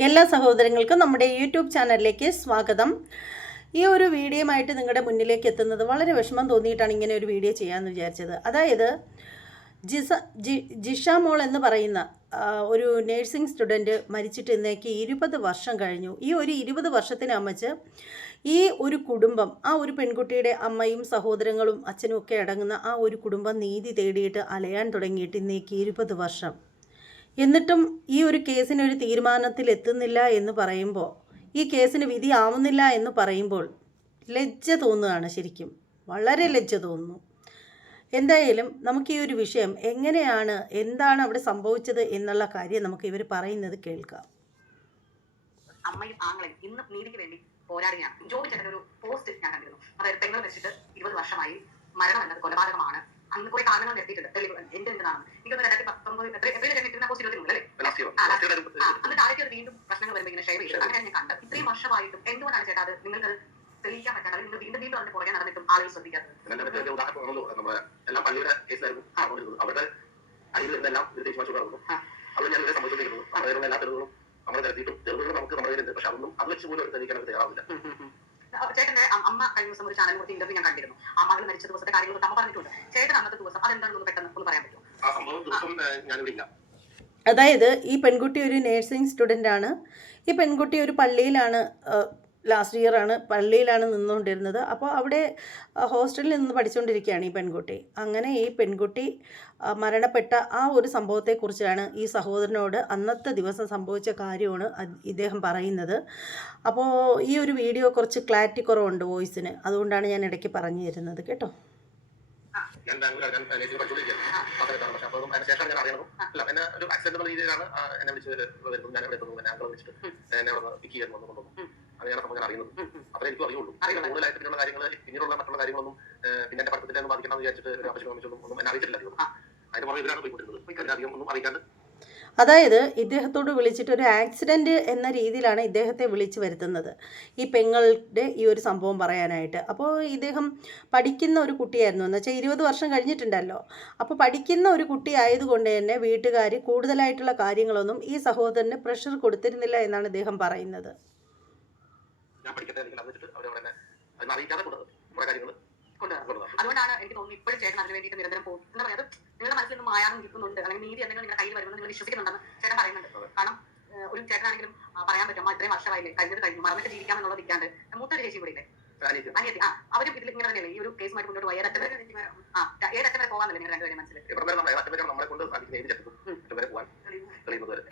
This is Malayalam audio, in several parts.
എല്ലാ സഹോദരങ്ങൾക്കും നമ്മുടെ യൂട്യൂബ് ചാനലിലേക്ക് സ്വാഗതം. ഈ ഒരു വീഡിയോയുമായിട്ട് നിങ്ങളുടെ മുന്നിലേക്ക് എത്തുന്നത് വളരെ വിഷമം തോന്നിയിട്ടാണ് ഇങ്ങനെ ഒരു വീഡിയോ ചെയ്യാമെന്ന് വിചാരിച്ചത്. അതായത് ജിസ ജി ജിഷ മോൾ എന്ന് പറയുന്ന ഒരു നേഴ്സിംഗ് സ്റ്റുഡന്റ് മരിച്ചിട്ട് ഇന്നേക്ക് ഇരുപത് വർഷം കഴിഞ്ഞു. ഈ ഒരു ഇരുപത് വർഷത്തിന് അമ്മച്ച് ഈ ഒരു കുടുംബം ആ ഒരു പെൺകുട്ടിയുടെ അമ്മയും സഹോദരങ്ങളും അച്ഛനും ഒക്കെ അടങ്ങുന്ന ആ ഒരു കുടുംബം നീതി തേടിയിട്ട് അലയാൻ തുടങ്ങിയിട്ട് ഇന്നേക്ക് ഇരുപത് വർഷം. എന്നിട്ടും ഈ ഒരു കേസിന് ഒരു തീരുമാനത്തിൽ എത്തുന്നില്ല എന്ന് പറയുമ്പോൾ ഈ കേസിന് വിധി ആവുന്നില്ല എന്ന് പറയുമ്പോൾ ലജ്ജ തോന്നുകയാണ് ശരിക്കും. വളരെ ലജ്ജ തോന്നുന്നു. എന്തായാലും നമുക്ക് ഈ ഒരു വിഷയം എങ്ങനെയാണ് എന്താണ് അവിടെ സംഭവിച്ചത് എന്നുള്ള കാര്യം നമുക്ക് ഇവർ പറയുന്നത് കേൾക്കാം. അമ്മയും ആങ്ങളും ഇന്ന് നീതിക്ക് വേണ്ടി പോരാടുകയാണ്. ജോബി ചേട്ടൻ ഒരു പോസ്റ്റ് ഞാൻ കണ്ടിരുന്നു. അതായത് പെങ്ങൾ വെച്ചിട്ട് ഇരുപത് വർഷമായി മരണം എന്നത് കൊലപാതകമാണ്. അന്ന് കുറെ കാരണങ്ങൾ നിർത്തിയിട്ടുണ്ട് തെളിവ് എന്ത് എന്താണ്? എനിക്ക് രണ്ടായിരത്തി പത്തൊമ്പത് എത്ര എത്രയും ഇട്ടിരുന്ന പോസ്റ്റ് ഇരുപത്തി മൂന്ന് അല്ലേ? എന്നിട്ട് ആദ്യത്തെ വീണ്ടും പ്രശ്നങ്ങൾ വരുമ്പോൾ ഇങ്ങനെ ഷെയർ ചെയ്തു. അങ്ങനെ ഞാൻ കണ്ടത്. ഇത്രയും വർഷമായിട്ടും എന്തുകൊണ്ടാണ് ചേട്ടാ അത് നിങ്ങൾക്ക് തെളിയിക്കാൻ പറ്റാതെ നിങ്ങൾ വീണ്ടും വീണ്ടും അതിന്റെ പുറകെ നടന്നിട്ടും ആളുകൾ ശ്രദ്ധിക്കാത്തത്? എല്ലാ പള്ളിയുടെ കേസിലായിരുന്നു അവരുടെ അടിയിൽ നിന്നെല്ലാം ഇത് തീരുമാനിച്ചുകൊണ്ടായിരുന്നു ആ. അത് ഞാൻ ഇവിടെ സംഭവിച്ചുകൊണ്ടിരിക്കുന്നു നമ്മുടെ എല്ലാ തെളിവുകളും നമ്മൾ നിരത്തിയിട്ടും തെളിവുകൾ നമുക്ക് നമ്മുടെ കയ്യിലുണ്ട്. പക്ഷെ അതൊന്നും അത് വെച്ച് പോലും ഒരു തെളിയിക്കാൻ തയ്യാറാവില്ല. ചേട്ടന്റെ അമ്മ കഴിഞ്ഞ ദിവസം ഒരു ചാനൽ കൊടുത്ത് ഇന്റർവ്യൂ ഞാൻ കണ്ടിരുന്നു. ആ മകൾ മരിച്ച ദിവസത്തെ കാര്യങ്ങൾ അമ്മ പറഞ്ഞിട്ടുണ്ട്. ചേട്ടൻ അന്നത്തെ ദിവസം അതെന്താണെന്ന് പെട്ടെന്ന് ഒന്ന് പറയാൻ പറ്റുമോ? ആ സംഭവം ദിവസം ഏഹ്, ഞാനിവിടെ ഇല്ല. അതായത് ഈ പെൺകുട്ടി ഒരു നേഴ്സിംഗ് സ്റ്റുഡന്റ് ആണ്. ഈ പെൺകുട്ടി ഒരു പള്ളിയിലാണ് ലാസ്റ്റ് ഇയറാണ് ആണ് പള്ളിയിലാണ് നിന്നുകൊണ്ടിരുന്നത്. അപ്പോൾ അവിടെ ഹോസ്റ്റലിൽ നിന്ന് പഠിച്ചുകൊണ്ടിരിക്കുകയാണ് ഈ പെൺകുട്ടി. അങ്ങനെ ഈ പെൺകുട്ടി മരണപ്പെട്ട ആ ഒരു സംഭവത്തെക്കുറിച്ചാണ് ഈ സഹോദരനോട് അന്നത്തെ ദിവസം സംഭവിച്ച കാര്യമാണ് ഇദ്ദേഹം പറയുന്നത്. അപ്പോൾ ഈ ഒരു വീഡിയോ കുറച്ച് ക്ലാരിറ്റി കുറവുണ്ട് വോയിസിന്. അതുകൊണ്ടാണ് ഞാൻ ഇടയ്ക്ക് പറഞ്ഞു തരുന്നത് കേട്ടോ. ഞാൻ ബാംഗ്ലൂർ ഞാൻ നേഴ്സിംഗ് പഠിച്ചുകൊണ്ടിരിക്കുകയാണ് സമയത്താണ് പക്ഷെ അപ്പോൾ അതിന് ശേഷം ഞാൻ അറിയണതും അല്ല എന്നെ ഒരു ആക്സിഡന്റ് എന്ന രീതിയിലാണ് എന്നെ വിളിച്ച് വരുന്നത്. ഞാൻ ഇവിടെ എത്തുന്നു എന്നെ ആംഗിൾ ഞാൻ എന്നെ അവിടെ പിക്ക് ചെയ്യാൻ വന്നു കൊണ്ടുവന്നു അങ്ങനെയാണ് നമ്മൾ ഞാൻ അറിയുന്നത്. അത്രേ എനിക്ക് അറിയുള്ളൂ. കൂടുതലായിട്ട് പിന്നെയുള്ള കാര്യങ്ങൾ പിന്നീടുള്ള മറ്റുള്ള കാര്യങ്ങളൊന്നും പിന്നെ എന്റെ പഠിത്തത്തിൽ ഒന്നും ബാധിക്കണം എന്ന് വിചാരിച്ചിട്ട് ഒരു അപേക്ഷ ഒന്നും ഒന്നും എന്നെ അറിയിച്ചിട്ടില്ല അധികം. അതിന്റെ പുറമെ ഇവരാണ് പോയിക്കൊണ്ടിരുന്നത്. അധികം ഒന്നും അറിയിക്കാണ്ട്. അതായത് ഇദ്ദേഹത്തോട് വിളിച്ചിട്ട് ഒരു ആക്സിഡന്റ് എന്ന രീതിയിലാണ് ഇദ്ദേഹത്തെ വിളിച്ചു വരുത്തുന്നത്. ഈ പെങ്ങളുടെ ഈ ഒരു സംഭവം പറയാനായിട്ട്. അപ്പോൾ ഇദ്ദേഹം പഠിക്കുന്ന ഒരു കുട്ടിയായിരുന്നു. എന്ന് വെച്ചാൽ ഇരുപത് വർഷം കഴിഞ്ഞിട്ടുണ്ടല്ലോ. അപ്പോൾ പഠിക്കുന്ന ഒരു കുട്ടി ആയതുകൊണ്ട് തന്നെ വീട്ടുകാർ കൂടുതലായിട്ടുള്ള കാര്യങ്ങളൊന്നും ഈ സഹോദരന് പ്രഷർ കൊടുത്തിരുന്നില്ല എന്നാണ് ഇദ്ദേഹം പറയുന്നത്. ഞാൻ പഠിക്കട്ടെ അല്ലെങ്കിൽ അത് വെച്ചിട്ട് അവരവിടെ അത് അതിനെ അറിയിക്കാതെ കൊണ്ടുവന്നു. കുറെ കാര്യങ്ങൾ അതുകൊണ്ടാണ് എനിക്ക് തോന്നുന്നു ഇപ്പോഴും ചേട്ടൻ അതിന് വേണ്ടിയിട്ട് നിരന്തരം പോകും. എന്താ പറയുക നിങ്ങളുടെ മനസ്സിൽ നിന്ന് മായാതെ നിൽക്കുന്നുണ്ട്. അല്ലെങ്കിൽ നീതി എന്തെങ്കിലും നിങ്ങളുടെ കയ്യിൽ വരുമെന്ന് നിങ്ങൾ വിശ്വസിക്കുന്നുണ്ടെന്ന് ചേട്ടൻ പറയുന്നുണ്ട്. കാരണം ഒരു ചേട്ടനാണെങ്കിലും പറയാൻ പറ്റും "അമ്മ, ഇത്രയും വർഷമായില്ലേ കഴിഞ്ഞത് കഴിഞ്ഞു മറന്നിട്ട് ജീവിക്കാം എന്നുള്ളത് മൂത്ത മൂത്തൊരു ചേച്ചി കൂടി ഇല്ലേ അനിയത്തി. ആ അവരും ഇതിൽ ഇങ്ങനെ തന്നെയല്ലേ ഈ ഒരു കേസുമായിട്ട് മുന്നോട്ട് പോയി. ഏതറ്റം വരെ ആ ഏതറ്റം വരെ പോകാന്നല്ലേ നിങ്ങൾ രണ്ടുപേരും മനസ്സിൽ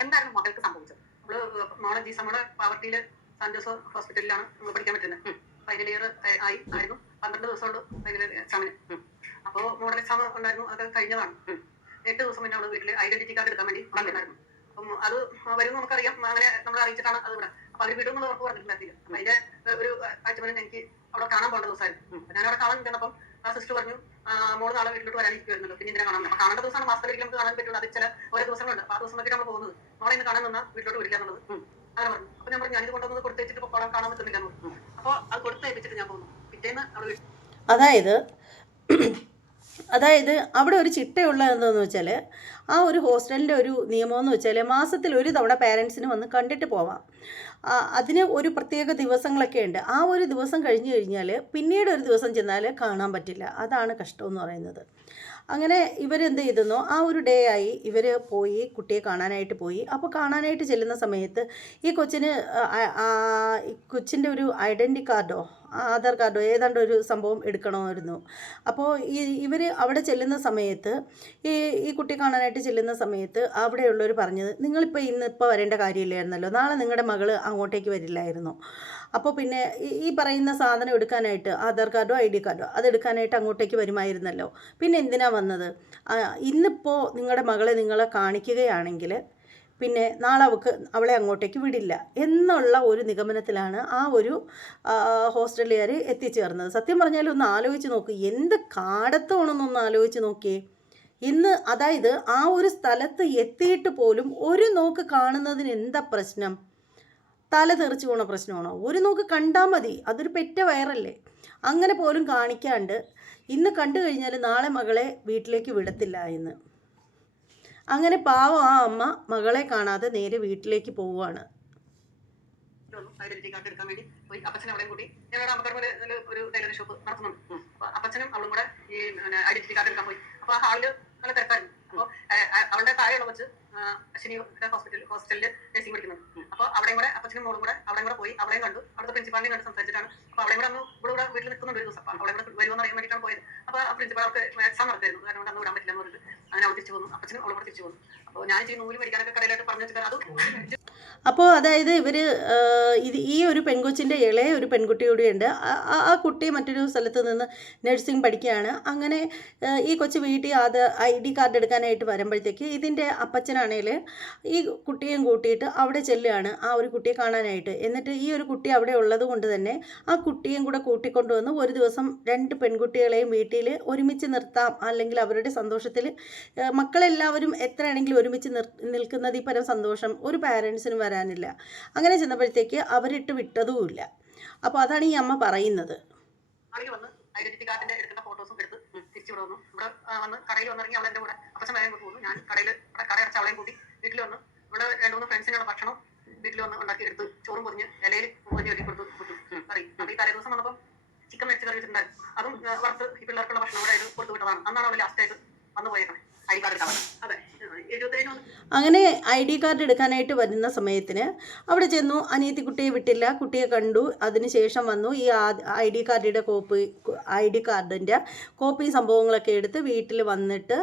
എന്തായിരുന്നു മകൾക്ക് സംഭവിച്ചത്? നമ്മൾ മോളെ ജി നമ്മുടെ പാവർട്ടിയിൽ സാൻ ഹോസ്പിറ്റലിലാണ് നമ്മൾ പഠിക്കാൻ പറ്റുന്നത്. ഫൈനൽ ഇയർ ആയി ആയിരുന്നു. പന്ത്രണ്ട് കൊണ്ട് ഫൈനൽ എക്സാമിന് അപ്പോൾ മോഡൽ എക്സാം ഉണ്ടായിരുന്നു അതൊക്കെ കഴിഞ്ഞതാണ്. എട്ട് ദിവസം മുന്നേ അവിടെ വീട്ടിൽ ഐഡന്റിറ്റി കാർഡ് എടുക്കാൻ വേണ്ടി വന്നിട്ടുണ്ടായിരുന്നു. അപ്പം അത് വരും നമുക്കറിയാം. അങ്ങനെ നമ്മൾ അറിയിച്ചിട്ടാണ് അത് ഇവിടെ. അപ്പൊ അവർ വിടുമെന്ന് ഉറപ്പ് പറഞ്ഞിട്ടുണ്ടായിരുന്നില്ല. അപ്പൊ അതിന്റെ ഒരു മുന്നേ എനിക്ക് അവിടെ കാണാൻ പോകേണ്ട ദിവസമായിരുന്നു. ഞാൻ അവിടെ കാണാൻ ചെന്നപ്പം ആ സിസ്റ്റർ പറഞ്ഞു മോൾ നാളെ വീട്ടിലോട്ട് വരാനിരിക്കുമായിരുന്നല്ലോ പിന്നെ ഇതിനെ കാണാൻ അപ്പൊ കാണേണ്ട ദിവസമാണ് മാസത്തിലേക്ക് നമുക്ക് കാണാൻ പറ്റുള്ളൂ. അത് ചില ഓരോ ദിവസങ്ങളുണ്ട്. അപ്പൊ ആ ദിവസം നോക്കി നമ്മൾ പോകുന്നത്. മോളെ ഇന്ന് കാണാൻ നിന്നാൽ വീട്ടിലോട്ട് വരില്ല എന്നുള്ളത് പറഞ്ഞു അപ്പൊ ഞാൻ പറഞ്ഞു ഞാനിത് കൊണ്ടുവന്നത് കൊടുത്തേച്ചിട്ട് ഇപ്പൊ കാണാൻ പറ്റുന്നില്ല അപ്പോൾ അത് കൊടുത്തേപ്പിച്ചിട്ട് ഞാൻ പോകുന്നു. പിറ്റേന്ന് അവിടെ അതായത് അതായത് അവിടെ ഒരു ചിട്ടയുള്ള എന്താണെന്ന് വെച്ചാൽ ആ ഒരു ഹോസ്റ്റലിന്റെ ഒരു നിയമമെന്ന് വെച്ചാൽ മാസത്തിൽ ഒരു തവണ പാരൻസിന് വന്ന് കണ്ടിട്ട് പോവാം. അതിന് ഒരു പ്രത്യേക ദിവസങ്ങളൊക്കെ ഉണ്ട്. ആ ഒരു ദിവസം കഴിഞ്ഞ് കഴിഞ്ഞാൽ പിന്നീട് ഒരു ദിവസം ചെന്നാൽ കാണാൻ പറ്റില്ല. അതാണ് കഷ്ടം എന്ന് പറയുന്നത്. അങ്ങനെ ഇവരെന്ത് ചെയ്തെന്നോ ആ ഒരു ഡേ ആയി ഇവർ പോയി കുട്ടിയെ കാണാനായിട്ട് പോയി. അപ്പോൾ കാണാനായിട്ട് ചെല്ലുന്ന സമയത്ത് ഈ കൊച്ചിന് കൊച്ചിന്റെ ഒരു ഐഡന്റി കാർഡോ ആധാർ കാർഡോ ഏതാണ്ട് ഒരു സംഭവം എടുക്കണമായിരുന്നു. അപ്പോൾ ഈ ഇവർ അവിടെ ചെല്ലുന്ന സമയത്ത് ഈ ഈ കുട്ടി കാണാനായിട്ട് ചെല്ലുന്ന സമയത്ത് അവിടെയുള്ളവർ പറഞ്ഞത് നിങ്ങളിപ്പോൾ ഇന്ന് ഇപ്പോൾ വരേണ്ട കാര്യമില്ലായിരുന്നല്ലോ. നാളെ നിങ്ങളുടെ മകൾ അങ്ങോട്ടേക്ക് വരില്ലായിരുന്നോ. അപ്പോൾ പിന്നെ ഈ- പറയുന്ന സാധനം എടുക്കാനായിട്ട് ആധാർ കാർഡോ ഐ ഡി കാർഡോ അതെടുക്കാനായിട്ട് അങ്ങോട്ടേക്ക് വരുമായിരുന്നല്ലോ. പിന്നെ എന്തിനാ വന്നത്? ഇന്നിപ്പോൾ നിങ്ങളുടെ മകളെ നിങ്ങളെ കാണിക്കുകയാണെങ്കിൽ പിന്നെ നാളെ അവൾക്ക് അവളെ അങ്ങോട്ടേക്ക് വിടില്ല എന്നുള്ള ഒരു നിഗമനത്തിലാണ് ആ ഒരു ഹോസ്റ്റലുകാർ എത്തിച്ചേർന്നത്. സത്യം പറഞ്ഞാൽ ഒന്ന് ആലോചിച്ച് നോക്ക്. എന്ത് കാടത്തോണെന്നൊന്ന് ആലോചിച്ച് നോക്കിയേ. ഇന്ന് അതായത് ആ ഒരു സ്ഥലത്ത് എത്തിയിട്ട് പോലും ഒരു നോക്ക് കാണുന്നതിന് എന്താ പ്രശ്നം? തല തെറിച്ച് പോണ പ്രശ്നമാണോ? ഒരു നോക്ക് കണ്ടാൽ മതി. അതൊരു പെറ്റ വയറല്ലേ. അങ്ങനെ പോലും കാണിക്കാണ്ട് ഇന്ന് കണ്ടു കഴിഞ്ഞാൽ നാളെ മകളെ വീട്ടിലേക്ക് വിടത്തില്ല എന്ന്. അങ്ങനെ പാവം ആ അമ്മ മകളെ കാണാതെ നേരെ വീട്ടിലേക്ക് പോവുകയാണ്. അപ്പച്ചനെ അവിടെയും കൂട്ടി ഞങ്ങളുടെ അമ്പക്കർമ്മ ഒരു ടൈലറിംഗ് ഷോപ്പ് നടത്തുന്നുണ്ട് അപ്പൊ അപ്പച്ചനും അവളും കൂടെ ഈ ഐഡന്റിറ്റി കാർഡ് എടുക്കാൻ പോയി അപ്പൊ ആ ഹാളിൽ നല്ല തിരക്കായിരുന്നു. അപ്പൊ വെച്ച് അശ്വിനി ഹോസ്പിറ്റൽ ഹോസ്റ്റലിൽ നഴ്സിംഗ് പഠിക്കുന്നത് അപ്പൊ അവിടെയും കൂടെ അപ്പച്ചനും മോളും കൂടെ അവിടെയും കൂടെ പോയി അവിടെയും കണ്ടു. അവിടുത്തെ പ്രിൻസിപ്പാളിനെ കണ്ട് സംസാരിച്ചിട്ടാണ്. അപ്പൊ അവിടെ കൂടെ അന്ന് ഇവിടെ കൂടെ വീട്ടിൽ നിൽക്കുന്നുണ്ട് ഒരു ദിവസം. അപ്പൊ അവിടെ കൂടെ വരുമെന്ന് അറിയാൻ വേണ്ടിയിട്ടാണ് പോയത്. അപ്പൊ ആ പ്രിൻസിപ്പാൾ അവർക്ക് എക്സാം നടത്തായിരുന്നു കാരണം അന്ന് വിടാൻ പറ്റില്ല എന്ന് പറഞ്ഞിട്ട്. അങ്ങനെ അവർ തിരിച്ചു വന്നു അപ്പച്ചനും കൂടെ തിരിച്ചു വന്നു അപ്പോൾ ഞാൻ ഇച്ചിരി നൂൽ മേടിക്കാനൊക്കെ കടയിലായിട്ട് പറഞ്ഞു വെച്ചിട്ട് അത് അപ്പോൾ അതായത് ഇവർ ഇത് ഈ ഒരു പെൺകൊച്ചിന്റെ ഇളയ ഒരു പെൺകുട്ടി കൂടിയുണ്ട്. ആ- കുട്ടി മറ്റൊരു സ്ഥലത്ത് നിന്ന് നഴ്സിംഗ് പഠിക്കുകയാണ്. അങ്ങനെ ഈ കൊച്ചു വീട്ടിൽ അത് ഐ ഡി കാർഡ് എടുക്കാനായിട്ട് വരുമ്പോഴത്തേക്ക് ഇതിന്റെ അപ്പച്ചനാണേൽ ഈ കുട്ടിയും കൂട്ടിയിട്ട് അവിടെ ചെല്ലുകയാണ് ആ ഒരു കുട്ടിയെ കാണാനായിട്ട്. എന്നിട്ട് ഈ ഒരു കുട്ടി അവിടെ ഉള്ളത് കൊണ്ട് തന്നെ ആ കുട്ടിയും കൂടെ കൂട്ടിക്കൊണ്ടുവന്ന് ഒരു ദിവസം രണ്ട് പെൺകുട്ടികളെയും വീട്ടിൽ ഒരുമിച്ച് നിർത്താം. അല്ലെങ്കിൽ അവരുടെ സന്തോഷത്തിൽ മക്കളെല്ലാവരും എത്രയാണെങ്കിലും ഒരുമിച്ച് നിർ നിൽക്കുന്നത് ഈ പരം സന്തോഷം. ഒരു പാരൻസിനും വരാനില്ല. അങ്ങനെ ചെന്നപ്പോഴത്തേക്ക് അവരിട്ട് വിട്ടതുമില്ല. അപ്പോൾ അതാണ് ഈ അമ്മ പറയുന്നത്. ഐഡന്റിറ്റി ഫോട്ടോസും എടുത്ത് ഇവിടെ വന്നു. ഇവിടെ ഇങ്ങോട്ട് ഞാൻ കട വീട്ടിൽ ഇവിടെ ഭക്ഷണം വീട്ടിൽ വന്ന് കൊടുത്തു ചിക്കൻ മേടിച്ച് കറി വെച്ചിട്ടുണ്ടായിരുന്നു. അതും വറുത്ത് ഈ പിള്ളേർക്കുള്ള ഭക്ഷണം ആയിട്ട് കൊടുത്തു വിട്ടതാണ്. അന്നാണ് അവൾ ലാസ്റ്റ് ആയിട്ട് വന്നു പോയേക്കണേ. അങ്ങനെ ഐ ഡി കാർഡ് എടുക്കാനായിട്ട് വരുന്ന സമയത്തിന് അവിടെ ചെന്നു അനിയത്തി കുട്ടിയെ വിട്ടില്ല കുട്ടിയെ കണ്ടു അതിനുശേഷം വന്നു. ഈ ഐ ഡി കാർഡിന്റെ കോപ്പി ഐ ഡി കാർഡിന്റെ കോപ്പി സംഭവങ്ങളൊക്കെ എടുത്ത് വീട്ടിൽ വന്നിട്ട്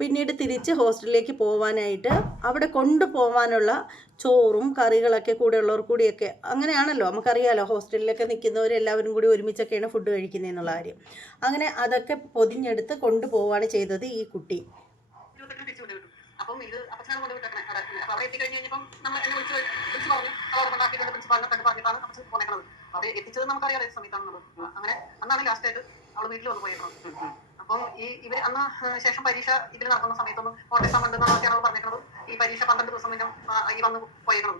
പിന്നീട് തിരിച്ച് ഹോസ്റ്റലിലേക്ക് പോകാനായിട്ട് അവിടെ കൊണ്ടുപോകാനുള്ള ചോറും കറികളൊക്കെ കൂടെ ഉള്ളവർ കൂടിയൊക്കെ അങ്ങനെയാണല്ലോ നമുക്കറിയാലോ ഹോസ്റ്റലിലൊക്കെ നിൽക്കുന്നവർ എല്ലാവരും കൂടി ഒരുമിച്ചൊക്കെയാണ് ഫുഡ് കഴിക്കുന്നതെന്നുള്ള കാര്യം. അങ്ങനെ അതൊക്കെ പൊതിഞ്ഞെടുത്ത് കൊണ്ടുപോവാണ് ചെയ്തത് ഈ കുട്ടി ഇരുപത്തെട്ടിന് തിരിച്ചു കൊണ്ട് വിട്ടു അപ്പം ഇത് അപ്പച്ചനാണ് കൊണ്ട് വിട്ടേക്കണേ. അവിടെ അപ്പൊ അവിടെ എത്തിക്കഴിഞ്ഞ് കഴിഞ്ഞപ്പം നമ്മൾ എന്നെ വിളിച്ച് വിളിച്ച് പറഞ്ഞു. അവർ ഉണ്ടാക്കിയിട്ട് പ്രിൻസിപ്പാളിനെ കണ്ട് പറഞ്ഞിട്ടാണ് അപ്പച്ചൻ പോണേക്കണത് അവിടെ എത്തിച്ചത് നമുക്കറിയാം ഏത് നമ്മൾ അങ്ങനെ അന്നാണ് ലാസ്റ്റ് ആയിട്ട് അവൾ വീട്ടിൽ വന്ന് പോയേക്കണം അപ്പം ഈ ഇവർ അന്ന് ശേഷം പരീക്ഷ ഇതിൽ നടക്കുന്ന സമയത്തൊന്നും കോട്ടയം ഉണ്ടെന്നൊക്കെയാണ് അവൾ പറഞ്ഞിട്ടുള്ളത് ഈ പരീക്ഷ പന്ത്രണ്ട് ദിവസം മുന്നേ ഈ വന്ന് പോയേക്കണം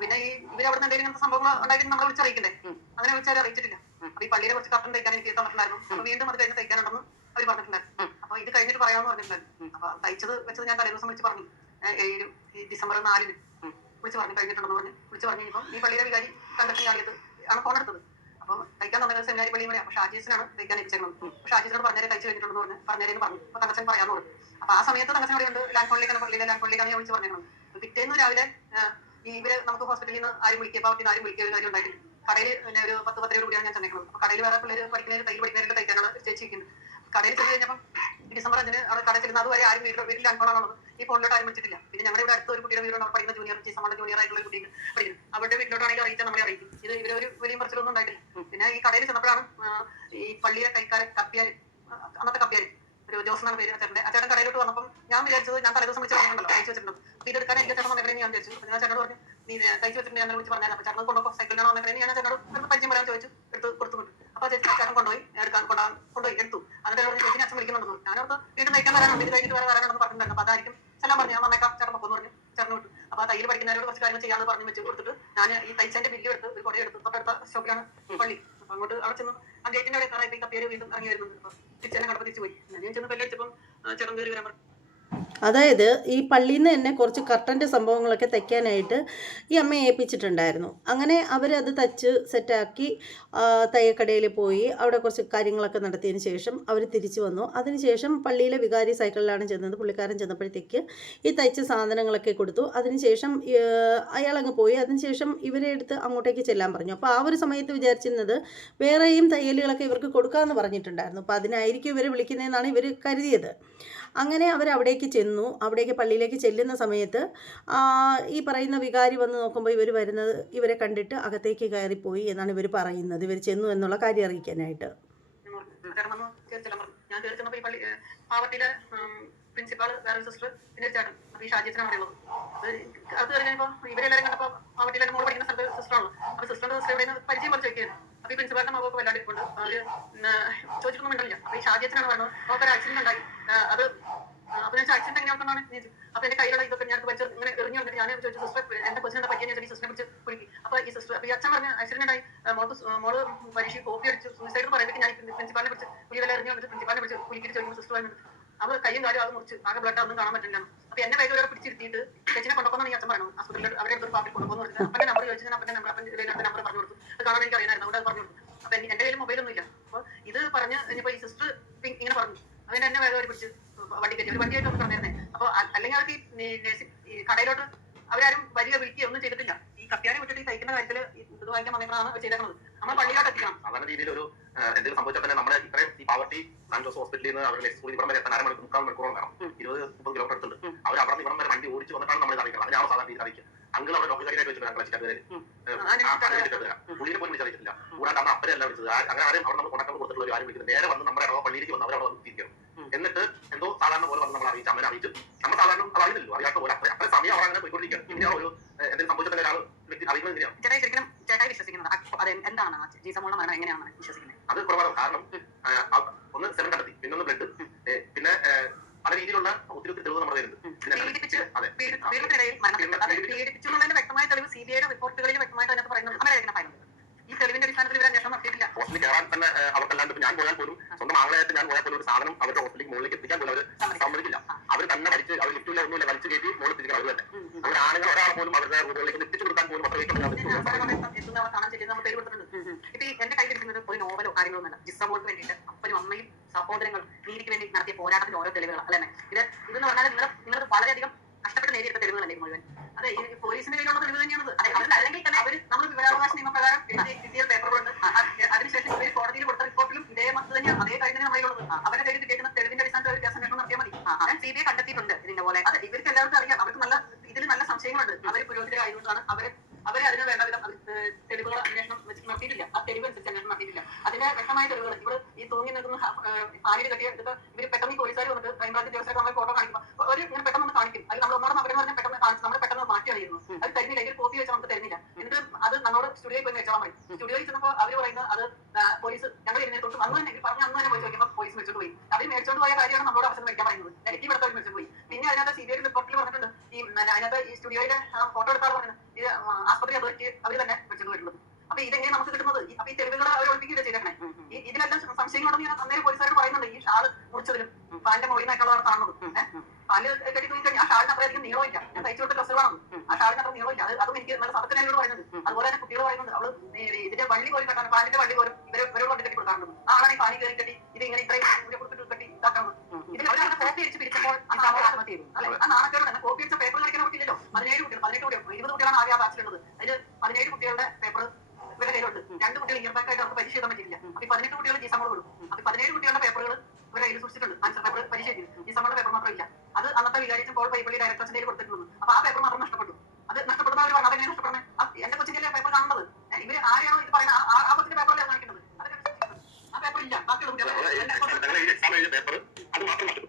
പിന്നെ ഈ ഇവർ അവിടെ എന്തെങ്കിലും ഇങ്ങനത്തെ സംഭവങ്ങൾ ഉണ്ടായിരുന്നു നമ്മളെ വിളിച്ചറിയിക്കണ്ടേ അങ്ങനെ വിളിച്ചാൽ അറിയിച്ചിട്ടില്ല. അപ്പൊ ഈ പള്ളിയെ കുറിച്ച് കട്ടൻ തയ്ക്കാൻ എനിക്ക് തന്നിട്ടുണ്ടായിരുന്നു. വീണ്ടും അത് കഴിഞ്ഞ് തയ്ക്കാനുണ്ടെന്ന് അവർ പറഞ്ഞിട്ടുണ്ടായിരുന്നു അപ്പൊ ഇത് കഴിഞ്ഞിട്ട് പറയാമെന്ന് പറഞ്ഞിട്ടുണ്ടായിരുന്നു അപ്പൊ തയ്ച്ചത് വെച്ചത് ഞാൻ തലേ ദിവസം വിളിച്ച് പറഞ്ഞു. ഏഴ് ഈ ഡിസംബർ നാലിന്. വിളിച്ച് പറഞ്ഞു കഴിഞ്ഞിട്ടുണ്ടെന്ന് പറഞ്ഞു. വിളിച്ച് പറഞ്ഞു ഇപ്പം ഈ പള്ളിയിലെ വികാരി കണ്ടിട്ട് ഞാനിത് ആണ് ഫോൺ എടുത്തത്. അപ്പം തയ്ക്കാൻ തന്നെ സെമിനാരി പള്ളി കൂടെ അപ്പൊ ഷാജീസിനാണ് തയ്ക്കാൻ എത്തിച്ചേക്കുന്നത് അപ്പൊ ഷാജീസിനോട് പറഞ്ഞേരെ തയ്ച്ച് കഴിഞ്ഞിട്ടുണ്ടെന്ന് പറഞ്ഞു പറഞ്ഞേരെന്ന് പറഞ്ഞു. അപ്പൊ തങ്കച്ചൻ പറയാന്ന് പറഞ്ഞു. അപ്പൊ ആ സമയത്ത് തങ്കച്ചൻ അവിടെ ഉണ്ട്. ലാൻഡ് ഫോണിലേക്കാണ് പള്ളിയിലെ ലാൻഡ് ഫോണിലേക്കാണ് ഞാൻ വിളിച്ച് പറഞ്ഞത് പിറ്റേന്ന് രാവിലെ ഇവർ നമുക്ക് ഹോസ്പിറ്റലിൽ നിന്ന് ആരും വിളിക്കുക പാവത്തിന് ആരും വിളിക്കുക ഒരു കാര്യം ഉണ്ടായിട്ടില്ല. കടയിൽ പിന്നെ ഒരു പത്ത് പത്തരയോട് കൂടിയാണ് ഞാൻ ചെന്നേക്കുന്നത് അപ്പൊ കടയിൽ വേറെ പിള്ളേർ പഠിക്കുന്നതിന് തൈ പഠിക്കുന്നതിന് തയ്ക്കാനാണ് ഒരു ചേച്ചി ഇരിക്കുന്നത് കടയിൽ ചെന്ന് കഴിഞ്ഞപ്പം ഡിസംബർ അഞ്ചിന് അവിടെ കടയിൽ ചെല്ലുന്ന അതുവരെ ആരും വീട്ടിൽ വീട്ടിൽ അൻപോണാണുള്ളത് ഈ ഫോണിലോട്ട് ആരും വിളിച്ചിട്ടില്ല. പിന്നെ ഞങ്ങളുടെ ഇവിടെ അടുത്ത ഒരു കുട്ടിയുടെ വീടുണ്ട്. അവിടെ പഠിക്കുന്ന ജൂനിയർ ടീച്ചർ ജൂനിയർ ആയിട്ടുള്ള ഒരു കുട്ടിക്ക് പഠിക്കുന്നത് അവരുടെ വീട്ടിലോട്ടാണെങ്കിൽ അറിയിച്ചാൽ നമ്മളെ അറിയിക്കും. ഇത് ഇവർ ഒരു വലിയ പറച്ചിലൊന്നും ഉണ്ടായിട്ടില്ല. പിന്നെ ഈ കടയിൽ ചെന്നപ്പോഴാണ് ഈ പള്ളിയിലെ കൈക്കാരൻ കപ്പിയാർ അന്നത്തെ കപ്പിയാർ ഒരു ജോസ് എന്നാണ് പേര് ചേട്ടന്റെ ആ ചേട്ടൻ കടയിലോട്ട് വന്നപ്പം ഞാൻ വിചാരിച്ചത് ഞാൻ തലേദിവസം വിളിച്ച് പറഞ്ഞല്ലോ തയ്ച്ചു വെച്ചിട്ടുണ്ട്. വീട് എടുക്കാൻ എനിക്ക് ചേട്ടൻ വന്നേക്കണേ ഞാൻ വിചാരിച്ചു. ഞാൻ ചേട്ടനോട് പറഞ്ഞു നീ തയ്ച്ചു വെച്ചിട്ടുണ്ട് ഞാൻ വിളിച്ച് പറഞ്ഞാൽ അപ്പൊ ചേട്ടൻ കൊണ്ടുപോയി സൈക്കിളിനാണോ വന്നേക്കണേ ഞാൻ ചേട്ടനോട് ഒരു പരിചയം വരാൻ ചോദിച്ചു. എടുത്ത് കൊടുത്തു വിട്ടു. അപ്പൊ ആ ചേച്ചി ചേട്ടൻ കൊണ്ടുപോയി എടുക്കാൻ കൊണ്ടാൻ കൊണ്ടുപോയി എടുത്തു. എന്നിട്ട് പറഞ്ഞു ചേച്ചി അച്ഛൻ വിളിക്കുന്നുണ്ടെന്ന് ഞാനോട് വീണ്ടും തയ്ക്കാൻ വരാനുണ്ട്. ഇത് കഴിഞ്ഞിട്ട് വരെ വരാനുണ്ടെന്ന് പറഞ്ഞിട്ടുണ്ടായിരുന്നു. അപ്പൊ അതായിരിക്കും ചെല്ലാൻ പറഞ്ഞു. ഞാൻ വന്നേക്കാം ചേട്ടൻ പൊക്കെന്ന് പറഞ്ഞു. ചേട്ടൻ വിട്ടു. അപ്പൊ ആ തയ്യൽ പഠിക്കുന്നവരോട് കുറച്ച് കാര്യങ്ങൾ ചെയ്യാന്ന് പറഞ്ഞു വെച്ച് കൊടുത്തിട്ട് ഞാൻ ഈ തയ്ച്ചതിന്റെ ബില്ല് എടുത്ത് ഒരു എടുത്ത് തൊട്ടടുത്ത ഷോപ്പിലാണ് പള്ളി. അങ്ങോട്ട് അവിടെ ചെന്ന്. ആ ഗേറ്റിന്റെ അവിടെ കയറി കപ്പിയേര് വീണ്ടും ഇറങ്ങി വരുന്നുണ്ട്. അപ്പൊ തിരിച്ചെന്നെ കടപ്പ് തിരിച്ചു പോയി ഞാൻ ചെന്ന് ബെല്ലടിച്ചപ്പം ചേട്ടൻ വരാൻ പറഞ്ഞു. അതായത് ഈ പള്ളിയിൽ നിന്ന് തന്നെ കുറച്ച് കർട്ടന്റെ സംഭവങ്ങളൊക്കെ തയ്ക്കാനായിട്ട് ഈ അമ്മയെ ഏൽപ്പിച്ചിട്ടുണ്ടായിരുന്നു. അങ്ങനെ അവരത് തച്ച് സെറ്റാക്കി തയ്യക്കടയിൽ പോയി അവിടെ കുറച്ച് കാര്യങ്ങളൊക്കെ നടത്തിയതിന് ശേഷം അവർ തിരിച്ചു വന്നു. അതിനുശേഷം പള്ളിയിലെ വികാരി സൈക്കിളിലാണ് ചെന്നത്. പുള്ളിക്കാരൻ ചെന്നപ്പോഴത്തേക്ക് ഈ തയ്ച്ച സാധനങ്ങളൊക്കെ കൊടുത്തു. അതിനുശേഷം അയാൾ അങ്ങ് പോയി. അതിനുശേഷം ഇവരെ എടുത്ത് അങ്ങോട്ടേക്ക് ചെല്ലാൻ പറഞ്ഞു. അപ്പോൾ ആ ഒരു സമയത്ത് വിചാരിച്ചിരുന്നത് വേറെയും തയ്യലുകളൊക്കെ ഇവർക്ക് കൊടുക്കാമെന്ന് പറഞ്ഞിട്ടുണ്ടായിരുന്നു. അപ്പോൾ അതിനായിരിക്കും ഇവർ വിളിക്കുന്നതെന്നാണ് ഇവർ കരുതിയത്. അങ്ങനെ അവർ അവിടേക്ക് ചെന്നു. അവിടേക്ക് പള്ളിയിലേക്ക് ചെല്ലുന്ന സമയത്ത് ഈ പറയുന്ന വികാരി വന്ന് നോക്കുമ്പോൾ ഇവർ വരുന്നത് ഇവരെ കണ്ടിട്ട് അകത്തേക്ക് കയറിപ്പോയി എന്നാണ് ഇവർ പറയുന്നത്. ഇവർ ചെന്നു എന്നുള്ള കാര്യം അറിയിക്കാനായിട്ട്. പറഞ്ഞു. പറഞ്ഞു ഞാൻ ഈ പള്ളി സിസ്റ്റർ അത് പഠിക്കുന്ന സിസ്റ്ററാണ് പരിചയം പറിച്ച് വെക്കുകയാണ്. അപ്പൊ പ്രിൻസിപ്പാളിന്റെ മകൾക്ക് വല്ലാണ്ട് ഇരിപ്പുണ്ട്. മിണ്ടില്ല അപ്പൊ ഈ ഷാജിയത്തിനാണ് പറയുന്നത് നമുക്ക് ഒരു ആക്സിഡന്റ് ഉണ്ടായി ആ, അത് ആ, അപ്പൊ ഞാൻ ആക്സിഡന്റ് എങ്ങനെയാണെന്നാണ് ഞാൻ ചോദിച്ചത്. അപ്പൊ എന്റെ കയ്യിലുള്ള ഇതൊക്കെ ഞാൻ വെച്ച് ഇങ്ങനെ എറിഞ്ഞു വന്നിട്ട് ഞാൻ ചോദിച്ചു സിസ്റ്റർ എന്റെ കൊച്ചിനെ പറ്റിയെന്ന് ചോദിച്ചു സിസ്റ്ററിനെ പിടിച്ച് കുലുക്കി അപ്പൊ ഈ സിസ്റ്റർ അപ്പൊ ഈ അച്ഛൻ പറഞ്ഞ ആക്സിഡന്റ് ഉണ്ടായി ആ, മോൾക്ക് സു- മോൾ പരീക്ഷ കോപ്പി അടിച്ചു സൂസൈഡ് പറയുമ്പോൾ ഞാൻ പ്രിൻസിപ്പാളിനെ പിടിച്ച് പുലിവെല്ലാം എറിഞ്ഞു വന്നിട്ട് പ്രിൻസിപ്പാളിനെ പിടിച്ച് പുലിക്കിട്ട് ചോദിക്കുമ്പോൾ സിസ്റ്റർ വന്നിട്ട് അവർ കയ്യും കാര്യം ആകെ മുറിച്ച് ആകെ ബ്ലഡ് ഒന്നും കാണാൻ പറ്റില്ല. അപ്പൊ എന്നെ വേഗം ഒരാൾ പിടിച്ചിരുത്തിയിട്ട് ചേച്ചിനെ കൊണ്ടുപോകുന്ന നീ അച്ഛൻ പറഞ്ഞു ഹോസ്പിറ്റലിൽ അവരെ ഒരു പാർട്ടി കൊണ്ടുപോകുന്നു പറഞ്ഞു അപ്പന്റെ നമ്പർ ചോദിച്ചു ഞാൻ അപ്പന്റെ നമ്പർ അപ്പന്റെ നമ്പർ പറഞ്ഞു കൊടുത്തു. അത് കാണാൻ എനിക്ക് അറിയാനായിരുന്നു. അവിടെ പറഞ്ഞു കൊടുത്തു. അപ്പൊ എന്റെ കയ്യിൽ മൊബൈലൊന്നും ഇല്ല അപ്പൊ ഇത് പറഞ്ഞ് ഇനിയിപ്പോ ഈ സിസ്റ്റർ ഇങ്ങനെ പറഞ്ഞു. അങ്ങനെ എന്നെ വേഗം അവർ പിടിച്ച് വണ്ടി കയറ്റി. ഒരു വണ്ടിയായിട്ട് ഒന്ന് പറഞ്ഞിരുന്നേ അപ്പൊ അല്ലെങ്കിൽ അവർക്ക് ഈ കടയിലോട്ട് അവരാരും വലിയ വിളിക്കുകയോ ഒന്നും ചെയ്തിട്ടില്ല. ഈ കപ്പ്യാരെ വിട്ടിട്ട് ഈ തയ്ക്കുന്ന കാര്യത്തിൽ ഇത് വാങ്ങിക്കാൻ വന്നപ്പോഴാണ് ചെയ്തേക്കുന്നത് നമ്മൾ പള്ളിയിലോട്ട് എത്തിക്കണം. സാധാരണ രീതിയിൽ ഒരു എന്തെങ്കിലും സംഭവിച്ചാൽ തന്നെ നമ്മുടെ ഇത്രയും ഈ പാവർട്ടി സാൻ ജോസ് ഹോസ്പിറ്റലിൽ നിന്ന് അവരുടെ സ്കൂളിൽ ഇവിടം വരെ എത്താൻ അര മണിക്കൂർ മുക്കാൽ മണിക്കൂറോളം വേണം. ഇരുപത് മുപ്പത് കിലോമീറ്റർ അടുത്തുണ്ട്. അവർ അവിടെ ഇവിടം വരെ വണ്ടി ഓടിച്ച് വന്നിട്ടാണ് നമ്മൾ ഇത് അറിയിക്കുന്നത് അതിനാണ് സാധാരണ രീതിയിൽ അറിയിക്കുക അങ്കിൾ അവിടെ ഡോക്ടറായിട്ട് വെച്ചിട്ട് ഞങ്ങൾ ചിക്കൻ ഉം. പുള്ളിയെ പോലും വിളിച്ചറിയിച്ചില്ല കൂടാണ്ട് അന്ന് അപ്പനെ അല്ല വിളിച്ചത് അങ്ങനെ ആരും അവിടെ നമ്മൾ കൊണ്ടാക്കാൻ കൊടുത്തിട്ടുള്ള ഒരു ആരും വിളിക്കുന്നത് നേരെ വന്ന് നമ്മുടെ പള്ളിയിലേക്ക് വന്ന് അവരവിടെ വന്ന് തിരിക്കണം. എന്നിട്ട് എന്തോ സാധാരണ പോലെ വന്ന് നമ്മൾ അറിയിച്ചു അമ്മനെ അറിയിച്ചു. നമ്മൾ സാധാരണ അത് അറിയില്ലല്ലോ അറിയാത്ത പോലെ അത്ര സമയം അവർ അങ്ങനെ പോയിക്കൊണ്ടിരിക്കുക. ഇനി ഒരു എന്തെങ്കിലും സംഭവിച്ചിട്ടുള്ള ഒരാൾ വ്യക്തി അറിയുന്നത് ഇങ്ങനെയാണ്. ചേട്ടായി ശരിക്കും ചേട്ടായി വിശ്വസിക്കുന്നത് അത് എന്താണ് ജീസമോളുടെ മരണം എങ്ങനെയാണ് വിശ്വസിക്കുന്നത്? അത് കുറവാണ്. കാരണം ഒന്ന് സെവൻ കണ്ടെത്തി പിന്നെ ഒന്ന് ബ്ലഡ് പിന്നെ പല രീതിയിലുള്ള ഒത്തിരി ഒത്തിരി തെളിവ് നമ്മുടെ പീഡിപ്പിച്ച് വ്യക്തമായ തെളിവ് സി ബി ഐയുടെ റിപ്പോർട്ടുകളിൽ വ്യക്തമായിട്ട് അതിനകത്ത് പറയുന്നുണ്ട്. അങ്ങനെ ഫയലുണ്ട് ഈ തെളിവിന്റെ അടിസ്ഥാനത്തിൽ ഇവർ അന്വേഷണം നടത്തിയിട്ടില്ല. ഹോസ്റ്റലിൽ കയറാൻ തന്നെ അവർക്കല്ലാണ്ട് ഞാൻ പോയാൽ പോലും സ്വന്തം ആളായിട്ട് ഞാൻ പോയാൽ പോലും ഒരു സാധനം അവരുടെ ഹോസ്റ്റലിലേക്ക് മുകളിലേക്ക് എത്തിക്കാൻ പോലും അവർ സമ്മതിക്കില്ല. അവർ തന്നെ വലിച്ച് അവർ ലിഫ്റ്റില്ല ഒന്നുമില്ല വലിച്ചു കയറ്റി മുകളിൽ എത്തിക്കണം അവർ തന്നെ. അവർ ആണുങ്ങൾ ഒരാൾ പോലും അവരുടെ റൂമുകളിലേക്ക് എത്തിച്ചു കൊടുക്കാൻ പോലും. ഇപ്പൊ എന്റെ കയ്യിലിരിക്കുന്നത് ഒരു നോവലോ കാര്യങ്ങളോ ഒന്നല്ല ജിസമോൾക്ക് വേണ്ടിയിട്ട് അപ്പനും അമ്മയും സഹോദരങ്ങൾ നീതിക്ക് വേണ്ടി നടത്തിയ പോരാട്ടത്തിന്റെ ഓരോ തെളിവുകൾ അല്ലേ? ഇത് ഇതെന്ന് പറഞ്ഞാൽ നിങ്ങൾ നിങ്ങൾ വളരെയധികം കഷ്ടപ്പെട്ട് നേടിയെടുത്ത തെളിവുകളല്ലേ മുഴുവൻ? അതെ ഈ പോലീസിന്റെ കയ്യിലുള്ള തെളിവ് തന്നെയാണത്. അല്ലെങ്കിൽ തന്നെ അവർ നമ്മൾ വിവരാവകാശ നിയമപ്രകാരം കിട്ടിയ പേപ്പറുകളുണ്ട്. അത് അതിനുശേഷം ഇവർ കോടതിയിൽ കൊടുത്ത റിപ്പോർട്ടിലും ഇതേ മത്ത് തന്നെയാണ് അതേ കാര്യം തന്നെ നമ്മളുള്ളത് അവരുടെ കയ്യിൽ കിട്ടിയേക്കുന്ന തെളിവിന്റെ അടിസ്ഥാനത്തിൽ ഒരു കേസ് നടത്തിയാൽ മതി. സി ബി ഐ കണ്ടെത്തിയിട്ടുണ്ട് ഇതിന്റെ പോലെ. അതെ ഇവർക്ക് എല്ലാവർക്കും അറിയാം. അവർക്ക് നല്ല ഇതിൽ നല്ല സംശയങ്ങളുണ്ട്. അവർ പുരോഹിതരായതുകൊണ്ടാണ് അവർ അവരെ അതിന് വേണ്ട വിധം തെളിവുകൾ അന്വേഷണം നടത്തിയിട്ടില്ല. ആ തെളിവ് അനുസരിച്ച് അന്വേഷണം നടത്തിയിട്ടില്ല. അതിന്റെ വ്യക്തമായ തെളിവുകൾ. ഇവിടെ ഈ തൂങ്ങി നിൽക്കുന്ന പാലിൽ കെട്ടിയ എടുത്തിട്ട് ഇവർ പെട്ടെന്ന് ഈ പോലീസുകാർ വന്നിട്ട് ക്രൈംബ്രാഞ്ച് ഉദ്യോഗസ്ഥരൊക്കെ നമ്മൾ ഫോട്ടോ കാണിക്കുമ്പോൾ ഒരു ഇങ്ങനെ പെട്ടെന്ന് കാണിക്കും. അത് നമ്മൾ ഒന്നോടെ അവരെ പറഞ്ഞാൽ പെട്ടെന്ന് കാണിച്ചു നമ്മൾ പെട്ടെന്ന് മാറ്റി അറിയുന്നു അത് തരുന്നില്ല. ഇതിൽ കോപ്പി വെച്ചാൽ നമുക്ക് തരുന്നില്ല. എന്നിട്ട് അത് നമ്മളോട് സ്റ്റുഡിയോയിൽ പോയി വെച്ചാൽ മതി സ്റ്റുഡിയോയിൽ ചെന്നപ്പോൾ അവർ പറയുന്നത് അത് പോലീസ് ഞങ്ങൾ ഇരുന്നേ തൊട്ട് അന്ന് തന്നെ പറഞ്ഞ അന്ന് തന്നെ പോയി ചോദിക്കുമ്പോൾ പോലീസ് വെച്ചോണ്ട് പോയി. അവർ മേടിച്ചോണ്ട് പോയ കാര്യമാണ് നമ്മളോട് അവസരം വെക്കാൻ പറയുന്നത്. നെഗറ്റീവ് എടുത്തവർ വെച്ചു പോയി. പിന്നെ അതിനകത്ത് സി ബി ഐ റിപ്പോർട്ടിൽ പറഞ്ഞിട്ടുണ്ട്. ഈ അതിനകത്ത് ഈ സ്റ്റുഡിയോയിലെ ഫോട്ടോ എടുത്താൽ പറഞ്ഞത് ഇത് ആ, ആസ്പത്രി അതോറിറ്റി അവർ തന്നെ വെച്ചോണ്ട് പോയിട്ടുള്ളത് അപ്പൊ ഇതെങ്ങനെ നമുക്ക് കിട്ടുന്നത് ഈ- അപ്പൊ ഈ തെളിവുകൾ അവർ ഒളിപ്പിക്കുകയില്ല ചെയ്തേക്കണേ ഈ- ഇതിലെല്ലാം സംശയങ്ങളോട് ഞാൻ അന്നേരം പോലീസുകാർ പറയുന്നുണ്ട് ഈ ഷാൾ പാലിന്റെ മുകളിൽ നിന്നൊക്കെയുള്ളതാണ് കാണുന്നത്? പാൽ കെട്ടി തൂങ്ങി ആ ഷാളിന് നീളമില്ല ഞാൻ തയ്ച്ചു കൊടുത്ത ഡ്രസ്സുകളാണ് ആ ഷാളിന് അത്ര നീളമില്ല അത് അതും എനിക്ക് നല്ല സതത്തിനോട് പറയുന്നത് അതുപോലെ തന്നെ കുട്ടികൾ പറയുന്നത് അവൾ ഇതിന്റെ വള്ളി പോലും കെട്ടാണ് പാലിന്റെ വള്ളി പോലും ഇവരെ ഇവരോട് കെട്ടി കൊടുക്കാറുണ്ട് ആളാണ് ഈ പാനി കയറി കെട്ടി ഇത് ഇങ്ങനെ ഇത്രയും ഇവരെ കൊടുത്തിട്ട് കെട്ടി ഇതാക്കുന്നത് ഇതിൽ അവരത് കോപ്പി അടിച്ച് പിടിച്ചപ്പോൾ ജിസാമോൾ ആത്മഹത്യ ചെയ്തു അല്ലെ ആ നാണക്കേട് തന്നെ കോപ്പി അടിച്ച പേപ്പർ കളിക്കാൻ പറ്റില്ലല്ലോ പതിനേഴ് കുട്ടികൾ പതിനെട്ട് കുട്ടികൾ ഇരുപത് കുട്ടികളാണ് ആദ്യം ആ ബാച്ചിലുള്ളത് അതിൽ പതിനേഴ് കുട്ടികളുടെ പേപ്പർ ഇവരുടെ കയ്യിലുണ്ട് രണ്ട് കുട്ടികൾ ഇയർ ബാക്ക് ആയിട്ട് അവർക്ക് പരീക്ഷ എഴുതാൻ പറ്റില്ല അപ്പൊ ഈ പതിനെട്ട് കുട്ടികൾ ജിസാമോൾ കൊടുക്കും അപ്പൊ പതിനേഴ് കുട്ടികളുടെ പേപ്പറുകൾ ഇവരുടെ കയ്യിൽ സൂക്ഷിച്ചിട്ടുണ്ട് ആൻസർ പേപ്പർ പരീക്ഷ എഴുതി ജിസാമോളുടെ പേപ്പർ മാത്രം ഇല്ല അത് അന്നത്തെ വികാരിച്ചും പോൾ പൈപ്പള്ളി ഡയറക്ടേഴ്സിന്റെ കയ്യിൽ കൊടുത്തിട്ടുണ്ട് അപ്പൊ ആ പേപ്പർ മാത്രം നഷ്ടപ്പെട്ടു അത് നഷ്ടപ്പെടുന്ന അവർ പറഞ്ഞു അതെങ്ങനെ നഷ്ടപ്പെടുന്നത് ആ എന്റെ കൊച്ചിന്റെ പേപ്പർ കാണുന്നത് ഏ, ഇവർ ആരെയാണോ ഇത് പറയുന്നത് ആ- ആ- ആ കൊച്ചിന്റെ പേപ്പറിലാണ് കാണിക്കുന്നത് അതൊക്കെ സൂക്ഷിച്ചിട്ടുണ്ട്. ആ പേപ്പർ ഇല്ല ബാക്കിയുള്ള കുട്ടികൾ ഞങ്ങൾ ഈ എക്സാം എഴുതിയ പേപ്പർ അത് മാത്രം നഷ്ടപ്പെട്ടു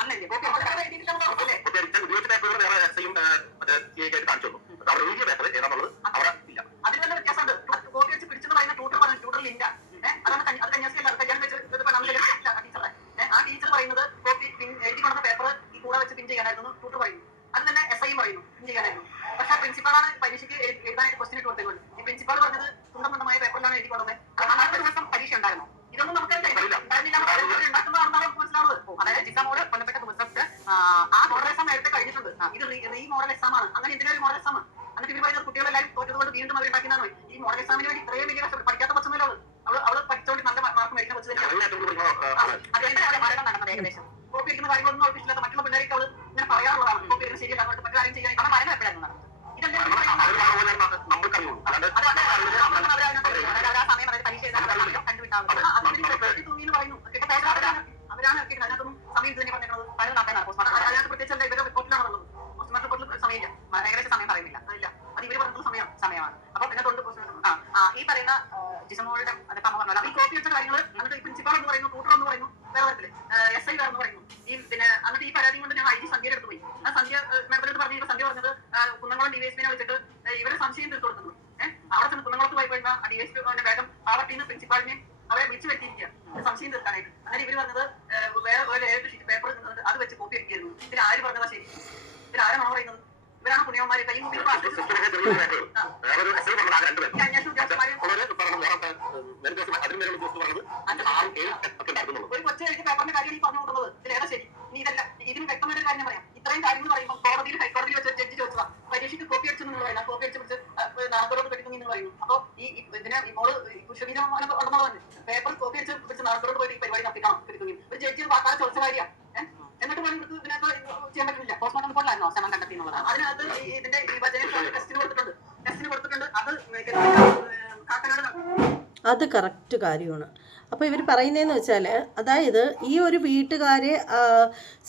അല്ലല്ലേ പേപ്പർ എഴുതിയിട്ടില്ല അതെ ഞാൻ ഉപയോഗിച്ച പേപ്പറുകൾ വേറെ എസ് ഐയും മറ്റേ സി ഐ ആയിട്ട് കാണിച്ചു തന്നു അവർ എഴുതിയ പേപ്പർ ഏതാണെന്നുള്ളത് അവിടെ ഇല്ല അതിൽ തന്നെ വ്യത്യാസമുണ്ട് കോപ്പി വെച്ച് പിടിച്ചെന്ന് പറയുന്ന ട്യൂട്ടർ പറഞ്ഞു ട്യൂട്ടറിൽ ഇല്ല ഏഹ് അതാണ് കന്യ- അത് കന്യാസ്ത്രീ അല്ല കല്യാണം വെച്ച് ഇത് ഇപ്പൊ നമ്മൾ ഇല്ല ആ ടീച്ചറെ ഏഹ് ആ ടീച്ചർ പറയുന്നത് കോപ്പി പിൻ എഴുതി കൊണ്ട പേപ്പർ ഈ കൂടെ വെച്ച് പിൻ ചെയ്യാനായിരുന്നു ട്യൂട്ടർ പറയുന്നു അത് തന്നെ എസ് ഐ പറയുന്നു പിൻ ചെയ്യാനായിരുന്നു പക്ഷെ പ്രിൻസിപ്പാളാണ് പരീക്ഷയ്ക്ക് എഴു- എഴുതാനായിട്ട് ക്വസ്റ്റ്യൻ ഇട്ട് കൊടുത്തേക്കുള്ളൂ ഈ പ്രിൻസിപ്പാൾ പറഞ്ഞത് തുണ്ടം തുണ്ടമായ പേപ്പറിലാണ് എഴുതി കൊണ്ടത് അന്നത്തെ ദിവസം പരീക്ഷ ഉണ്ടായിരുന്നു ഇതൊന്നും നമുക്ക് ഉണ്ടായിരുന്നില്ല ഉണ്ടാക്കുന്നതാണെന്നാണ് നമുക്ക് മനസ്സിലാവുന്നത് അതായത് ജിസമോൾ കൊല്ലപ്പെട്ട ദിവസത്തെ ആ, ആ മോഡൽ എക്സാം നേരത്തെ കഴിഞ്ഞിട്ടുണ്ട് ഇത് റീ മോഡൽ എക്സാം ആണ് അങ്ങനെ എന്തിനാ ഒരു മോഡൽ എക്സാം എന്നിട്ട് ഇവർ പറയുന്നത് കുട്ടികളെല്ലാവരും തോറ്റതുകൊണ്ട് വീണ്ടും അവർ ഉണ്ടാക്കുന്നതാണ് ഈ മോഡൽ എക്സാമിന് വേണ്ടി ഇത്രയും വലിയ കഷ്ടപ്പെട്ട് പഠിക്കാത്ത പച്ചമല്ലോ അവൾ അവൾ പഠിച്ചോണ്ട് നല്ല മാർക്ക് മേടിക്കാൻ വെച്ച് തന്നെയാണ് ഞങ്ങൾ ഏറ്റവും കൂടുതൽ പഠിക്കുന്ന അവിടെ മരണം നടന്നത് ഏകദേശം? ഇവരാണ് പുണ്യവന്മാരെ. കൈ മുമ്പിൽ ഒരു കൊച്ചു കഴിഞ്ഞ പേപ്പറിന്റെ കാര്യം ഈ പറഞ്ഞു കൊടുക്കുന്നത് ഇതിലേറെ ശരി? ഇനി ഇതല്ല ഇതിന് വ്യക്തമായ കാര്യം പറയാം. ഇത്രയും കാര്യങ്ങൾ പറയുമ്പോൾ കോടതിയിൽ ഹൈക്കോടതിയിൽ വെച്ച് ജഡ്ജി ചോദിച്ചതാ. പരീക്ഷയ്ക്ക് കോപ്പി അടിച്ചു നിങ്ങൾ കോപ്പി അടിച്ച് പിടിച്ച് നാടകത്തോട് പഠിക്കുന്നു എന്ന് പറയുന്നു. അപ്പൊ ഈ ഇതിന് ഇപ്പോൾ പുഷ്പീരം ഉണ്ടെന്നുള്ളത് പേപ്പർ കോപ്പി അടിച്ച് പിടിച്ച് നാടകത്തോട് പോയി പരിപാടി നടത്തിക്കണം. പഠിക്കുന്നു ഒരു ജഡ്ജി വാക്കാതെ ചോദിച്ച കാര്യമാണ് എന്നിട്ട് പോലും ഇതിനകത്ത് ചെയ്യാൻ പറ്റുന്നില്ല. പോസ്റ്റ്മോർട്ടം റിപ്പോർട്ടിലായിരുന്നു ശമം കണ്ടെത്തി എന്നുള്ളതാണ് അതിനകത്ത് ഇതിന്റെ ഈ ടെസ്റ്റിന് കൊടുത്തിട്ടുണ്ട്. ടെസ്റ്റിന് കൊടുത്തിട്ടുണ്ട്. അത് കാക്കനാട് അത് കറക്റ്റ് കാര്യമാണ്. അപ്പോൾ ഇവർ പറയുന്നതെന്ന് വെച്ചാൽ അതായത് ഈ ഒരു വീട്ടുകാരെ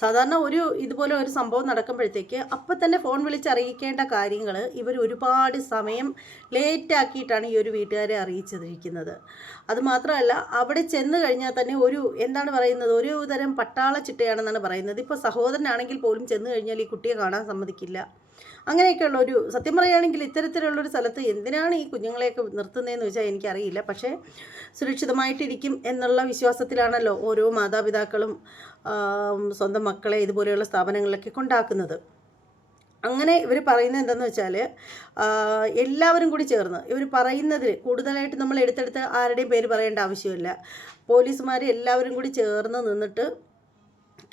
സാധാരണ ഒരു ഇതുപോലെ ഒരു സംഭവം നടക്കുമ്പോഴത്തേക്ക് അപ്പം തന്നെ ഫോൺ വിളിച്ചറിയിക്കേണ്ട കാര്യങ്ങൾ ഇവർ ഒരുപാട് സമയം ലേറ്റ് ആക്കിയിട്ടാണ് ഈ ഒരു വീട്ടുകാരെ അറിയിച്ചിരിക്കുന്നത് അതുമാത്രമല്ല അവിടെ ചെന്ന് കഴിഞ്ഞാൽ തന്നെ ഒരു എന്താണ് പറയുന്നത് ഒരു തരം പട്ടാള ചിട്ടയാണെന്നാണ് പറയുന്നത്. ഇപ്പോൾ സഹോദരനാണെങ്കിൽ പോലും ചെന്ന് കഴിഞ്ഞാൽ ഈ കുട്ടിയെ കാണാൻ സമ്മതിക്കില്ല. അങ്ങനെയൊക്കെയുള്ള ഒരു സത്യം പറയുകയാണെങ്കിൽ ഇത്തരത്തിലുള്ളൊരു സ്ഥലത്ത് എന്തിനാണ് ഈ കുഞ്ഞുങ്ങളെയൊക്കെ നിർത്തുന്നതെന്ന് വെച്ചാൽ എനിക്കറിയില്ല. പക്ഷേ സുരക്ഷിതമായിട്ടിരിക്കും എന്നുള്ള വിശ്വാസത്തിലാണല്ലോ ഓരോ മാതാപിതാക്കളും സ്വന്തം മക്കളെ ഇതുപോലെയുള്ള സ്ഥാപനങ്ങളിലൊക്കെ കൊണ്ടാക്കുന്നത്. അങ്ങനെ ഇവർ പറയുന്നത് എന്താണെന്ന് വെച്ചാൽ എല്ലാവരും കൂടി ചേർന്ന് ഇവർ പറയുന്നതിൽ കൂടുതലായിട്ട് നമ്മൾ എടുത്തെടുത്ത് ആരുടെയും പേര് പറയേണ്ട ആവശ്യമില്ല. പോലീസുമാർ എല്ലാവരും കൂടി ചേർന്ന് നിന്നിട്ട്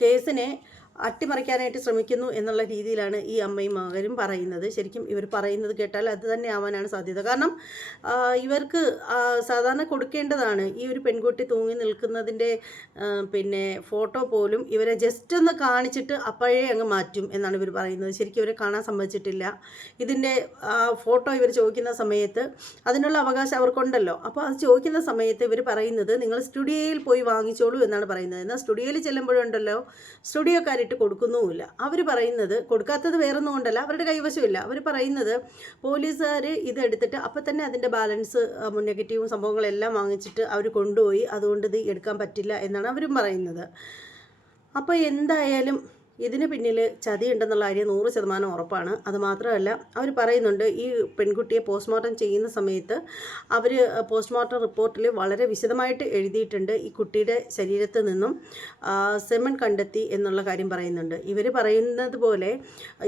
കേസിനെ അട്ടിമറിക്കാനായിട്ട് ശ്രമിക്കുന്നു എന്നുള്ള രീതിയിലാണ് ഈ അമ്മയും മകനും പറയുന്നത്. ശരിക്കും ഇവർ പറയുന്നത് കേട്ടാൽ അത് തന്നെ ആവാനാണ് സാധ്യത. കാരണം ഇവർക്ക് സാധാരണ കൊടുക്കേണ്ടതാണ് ഈ ഒരു പെൺകുട്ടി തൂങ്ങി നിൽക്കുന്നതിന്റെ പിന്നെ ഫോട്ടോ പോലും ഇവരെ ജസ്റ്റ് ഒന്ന് കാണിച്ചിട്ട് അപ്പോഴേ അങ്ങ് മാറ്റും എന്നാണ് ഇവർ പറയുന്നത്. ശരിക്കും ഇവരെ കാണാൻ സമ്മതിച്ചിട്ടില്ല. ഇതിന്റെ ഫോട്ടോ ഇവർ ചോദിക്കുന്ന സമയത്ത് അതിനുള്ള അവകാശം അവർക്കുണ്ടല്ലോ. അപ്പോൾ അത് ചോദിക്കുന്ന സമയത്ത് ഇവർ പറയുന്നത് നിങ്ങൾ സ്റ്റുഡിയോയിൽ പോയി വാങ്ങിച്ചോളൂ എന്നാണ് പറയുന്നത്. എന്നാൽ സ്റ്റുഡിയോയിൽ ചെല്ലുമ്പോഴുണ്ടല്ലോ സ്റ്റുഡിയോക്കാരിട്ട് കൊടുക്കുന്നുമില്ല. അവർ പറയുന്നത് കൊടുക്കാത്തത് വേറൊന്നും കൊണ്ടല്ല അവരുടെ കൈവശമില്ല. അവർ പറയുന്നത് പോലീസുകാർ ഇതെടുത്തിട്ട് അപ്പം തന്നെ അതിന്റെ ബാലൻസ് നെഗറ്റീവും സംഭവങ്ങളെല്ലാം വാങ്ങിച്ചിട്ട് അവർ കൊണ്ടുപോയി അതുകൊണ്ട് ഇത് എടുക്കാൻ പറ്റില്ല എന്നാണ് അവരും പറയുന്നത്. അപ്പോൾ എന്തായാലും ഇതിന് പിന്നിൽ ചതിയുണ്ടെന്നുള്ള കാര്യം നൂറ് ശതമാനം ഉറപ്പാണ്. അതുമാത്രമല്ല അവർ പറയുന്നുണ്ട് ഈ പെൺകുട്ടിയെ പോസ്റ്റ്മോർട്ടം ചെയ്യുന്ന സമയത്ത് അവർ പോസ്റ്റ്മോർട്ടം റിപ്പോർട്ടിൽ വളരെ വിശദമായിട്ട് എഴുതിയിട്ടുണ്ട് ഈ കുട്ടിയുടെ ശരീരത്തിൽ നിന്നും സെമൺ കണ്ടെത്തി എന്നുള്ള കാര്യം പറയുന്നുണ്ട്. ഇവർ പറയുന്നത് പോലെ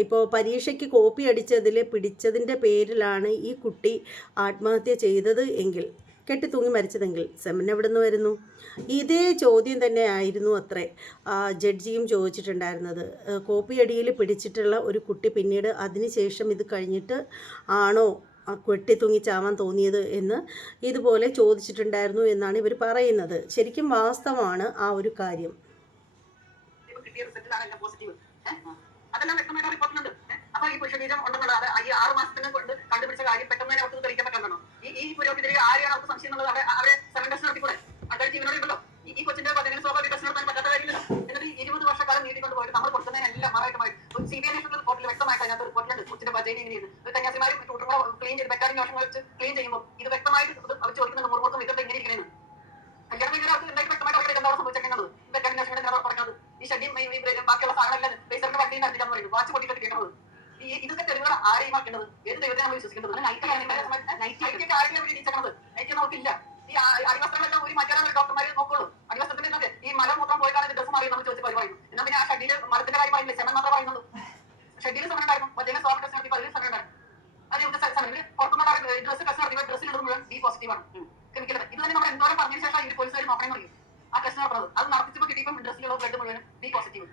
ഇപ്പോൾ പരീക്ഷയ്ക്ക് കോപ്പി അടിച്ചതിൽ പിടിച്ചതിന്റെ പേരിലാണ് ഈ കുട്ടി ആത്മഹത്യ ചെയ്തത് എങ്കിൽ കെട്ടി തൂങ്ങി മരിച്ചതെങ്കിൽ സെമൻ എവിടെ നിന്ന് വരുന്നു? ഇതേ ചോദ്യം തന്നെ ആയിരുന്നു അത്രേ. ജഡ്ജിയും ചോദിച്ചിട്ടുണ്ടായിരുന്നത്. കോപ്പിയടിയിൽ പിടിച്ചിട്ടുള്ള ഒരു കുട്ടി പിന്നീട് അതിനുശേഷം ഇത് കഴിഞ്ഞിട്ട് ആണോ കെട്ടി തൂങ്ങി ചാവാൻ തോന്നിയത് എന്ന് ഇതുപോലെ ചോദിച്ചിട്ടുണ്ടായിരുന്നു എന്നാണ് ഇവർ പറയുന്നത്. ശരിക്കും വാസ്തവമാണ് ആ ഒരു കാര്യം. അതെല്ലാം വ്യക്തമായിട്ട് റിപ്പോർട്ടിലുണ്ട് അപ്പൊ ഈ പുരുഷബീജം ഉണ്ടെന്നുള്ള അത് ഈ ആറ് മാസത്തിന് കൊണ്ട് കണ്ടുപിടിച്ച കാര്യം പെട്ടെന്ന് തന്നെ അവർക്ക് തെളിയിക്കാൻ പറ്റുന്നുണ്ടോ? ഈ ഈ പുരോഗതിരെ ആരെയാണ് അവർക്ക് സംശയം എന്നുള്ളത് അവരെ അവരെ സെവൻ ടെസ്റ്റ് നടത്തിക്കൂടെ ആൾക്കാർ ജീവനോടെ ഉണ്ടല്ലോ ഈ കൊച്ചിന്റെ പതിനഞ്ച് സ്വാഭാവിക ടെസ്റ്റ് നടത്താൻ പറ്റാത്ത കാര്യമില്ല. എന്നിട്ട് ഈ ഇരുപത് വർഷക്കാലം കൊണ്ട് പോയിട്ട് നമ്മൾ കൊടുക്കുന്നതിനെല്ലാം മറമായിട്ടുമായി സി ബി ഐ റിപ്പോർട്ടിൽ വ്യക്തമായിട്ട് അതിനകത്ത് റിപ്പോർട്ടിലുണ്ട് കൊച്ചിന്റെ ബജൈൻ ഇങ്ങനെയാണ് ഒരു കന്യാസിമാരും കുട്ടങ്ങളെ ക്ലീൻ ചെയ്ത് ബെറ്റാലിംഗ് വർഷം വെച്ച് ക്ലീൻ ചെയ്യുമ്പോൾ ഇത് വ്യക്തമായിട്ട് അവർ ചോദിക്കുന്നുണ്ട് മുറുമുറുക്കും ഇതൊക്കെ എങ്ങനെ ഇരിക്കണേന്ന്. കല്യാണം ഇങ്ങനെ അവർക്ക് എന്തായാലും വ്യക്തമായിട്ട് അവരുടെ എന്താണ് സംഭവിച്ചേക്കുന്നത് ഇതൊക്കെ എന്താണ് പറഞ്ഞത് ഈ ഷെഡിയും ബാക്കിയുള്ള സാധനങ്ങളെല്ലാം ബേസറിന്റെ വണ്ടിയിൽ നടത്തില്ലെന്ന് പറയുന്നു വാച്ച് പൊട്ടിയിട്ട് കേൾക്കുന്നത് ഈ ഇതൊക്കെ തെളിവുകൾ ആരെയും ആക്കേണ്ടത്? ഏത് ദൈവത്തെ നമ്മൾ വിശ്വസിക്കുന്നത് നൈറ്റ് നൈറ്റ് ആരെങ്കിലും അവർ ഇടിച്ചേക്കണത് നൈറ്റ് നമുക്കില്ല. ഈ അടിവസ്ത്രങ്ങളെല്ലാം ഒരു മാറ്റാനാണ് ഡോക്ടർമാർ നോക്കുള്ളൂ. അടിവസ്ത്രത്തിന്റെ എന്തൊക്കെ ഈ മരം മൂത്രം പോയിട്ടാണ് ഡ്രസ് മാറി നമ്മൾ ചോദിച്ച പരിപാടി. എന്നാൽ പിന്നെ ആ ഷെഡിയിൽ മരത്തിന്റെ കാര്യം പറയുന്നില്ല? ചെമ്മൻ മാത്രമേ പറയുന്നുള്ളൂ. ഷെഡിയിൽ സമയം ഉണ്ടായിരുന്നു. മറ്റേ സ്വാമി ടെസ്റ്റ് നടത്തി പതിനഞ്ച് സമയം ഉണ്ടായിരുന്നു. അത് ഇവിടെ സമയത്ത് പുറത്തുനിന്നുള്ള ഡ്രസ് ടെസ്റ്റ് നടത്തി ഡ്രസ്സിൽ മുഴുവൻ ബി പോസിറ്റീവ് ആണ്. കെമിക്കൽ ഇത് തന്നെ നമ്മൾ എന്തോരം പറഞ്ഞതിന് ശേഷം ഈ പോലീസുകാർ നോക്കണം പറയും ആ ടെസ്റ്റ് നടത്തുന്നത്. അത് നടത്തിച്ചപ്പോൾ കിട്ടിയപ്പോൾ ഡ്രസ്സിലുള്ള ബ്ലഡ് മുഴുവൻ ബി പോസിറ്റീവ്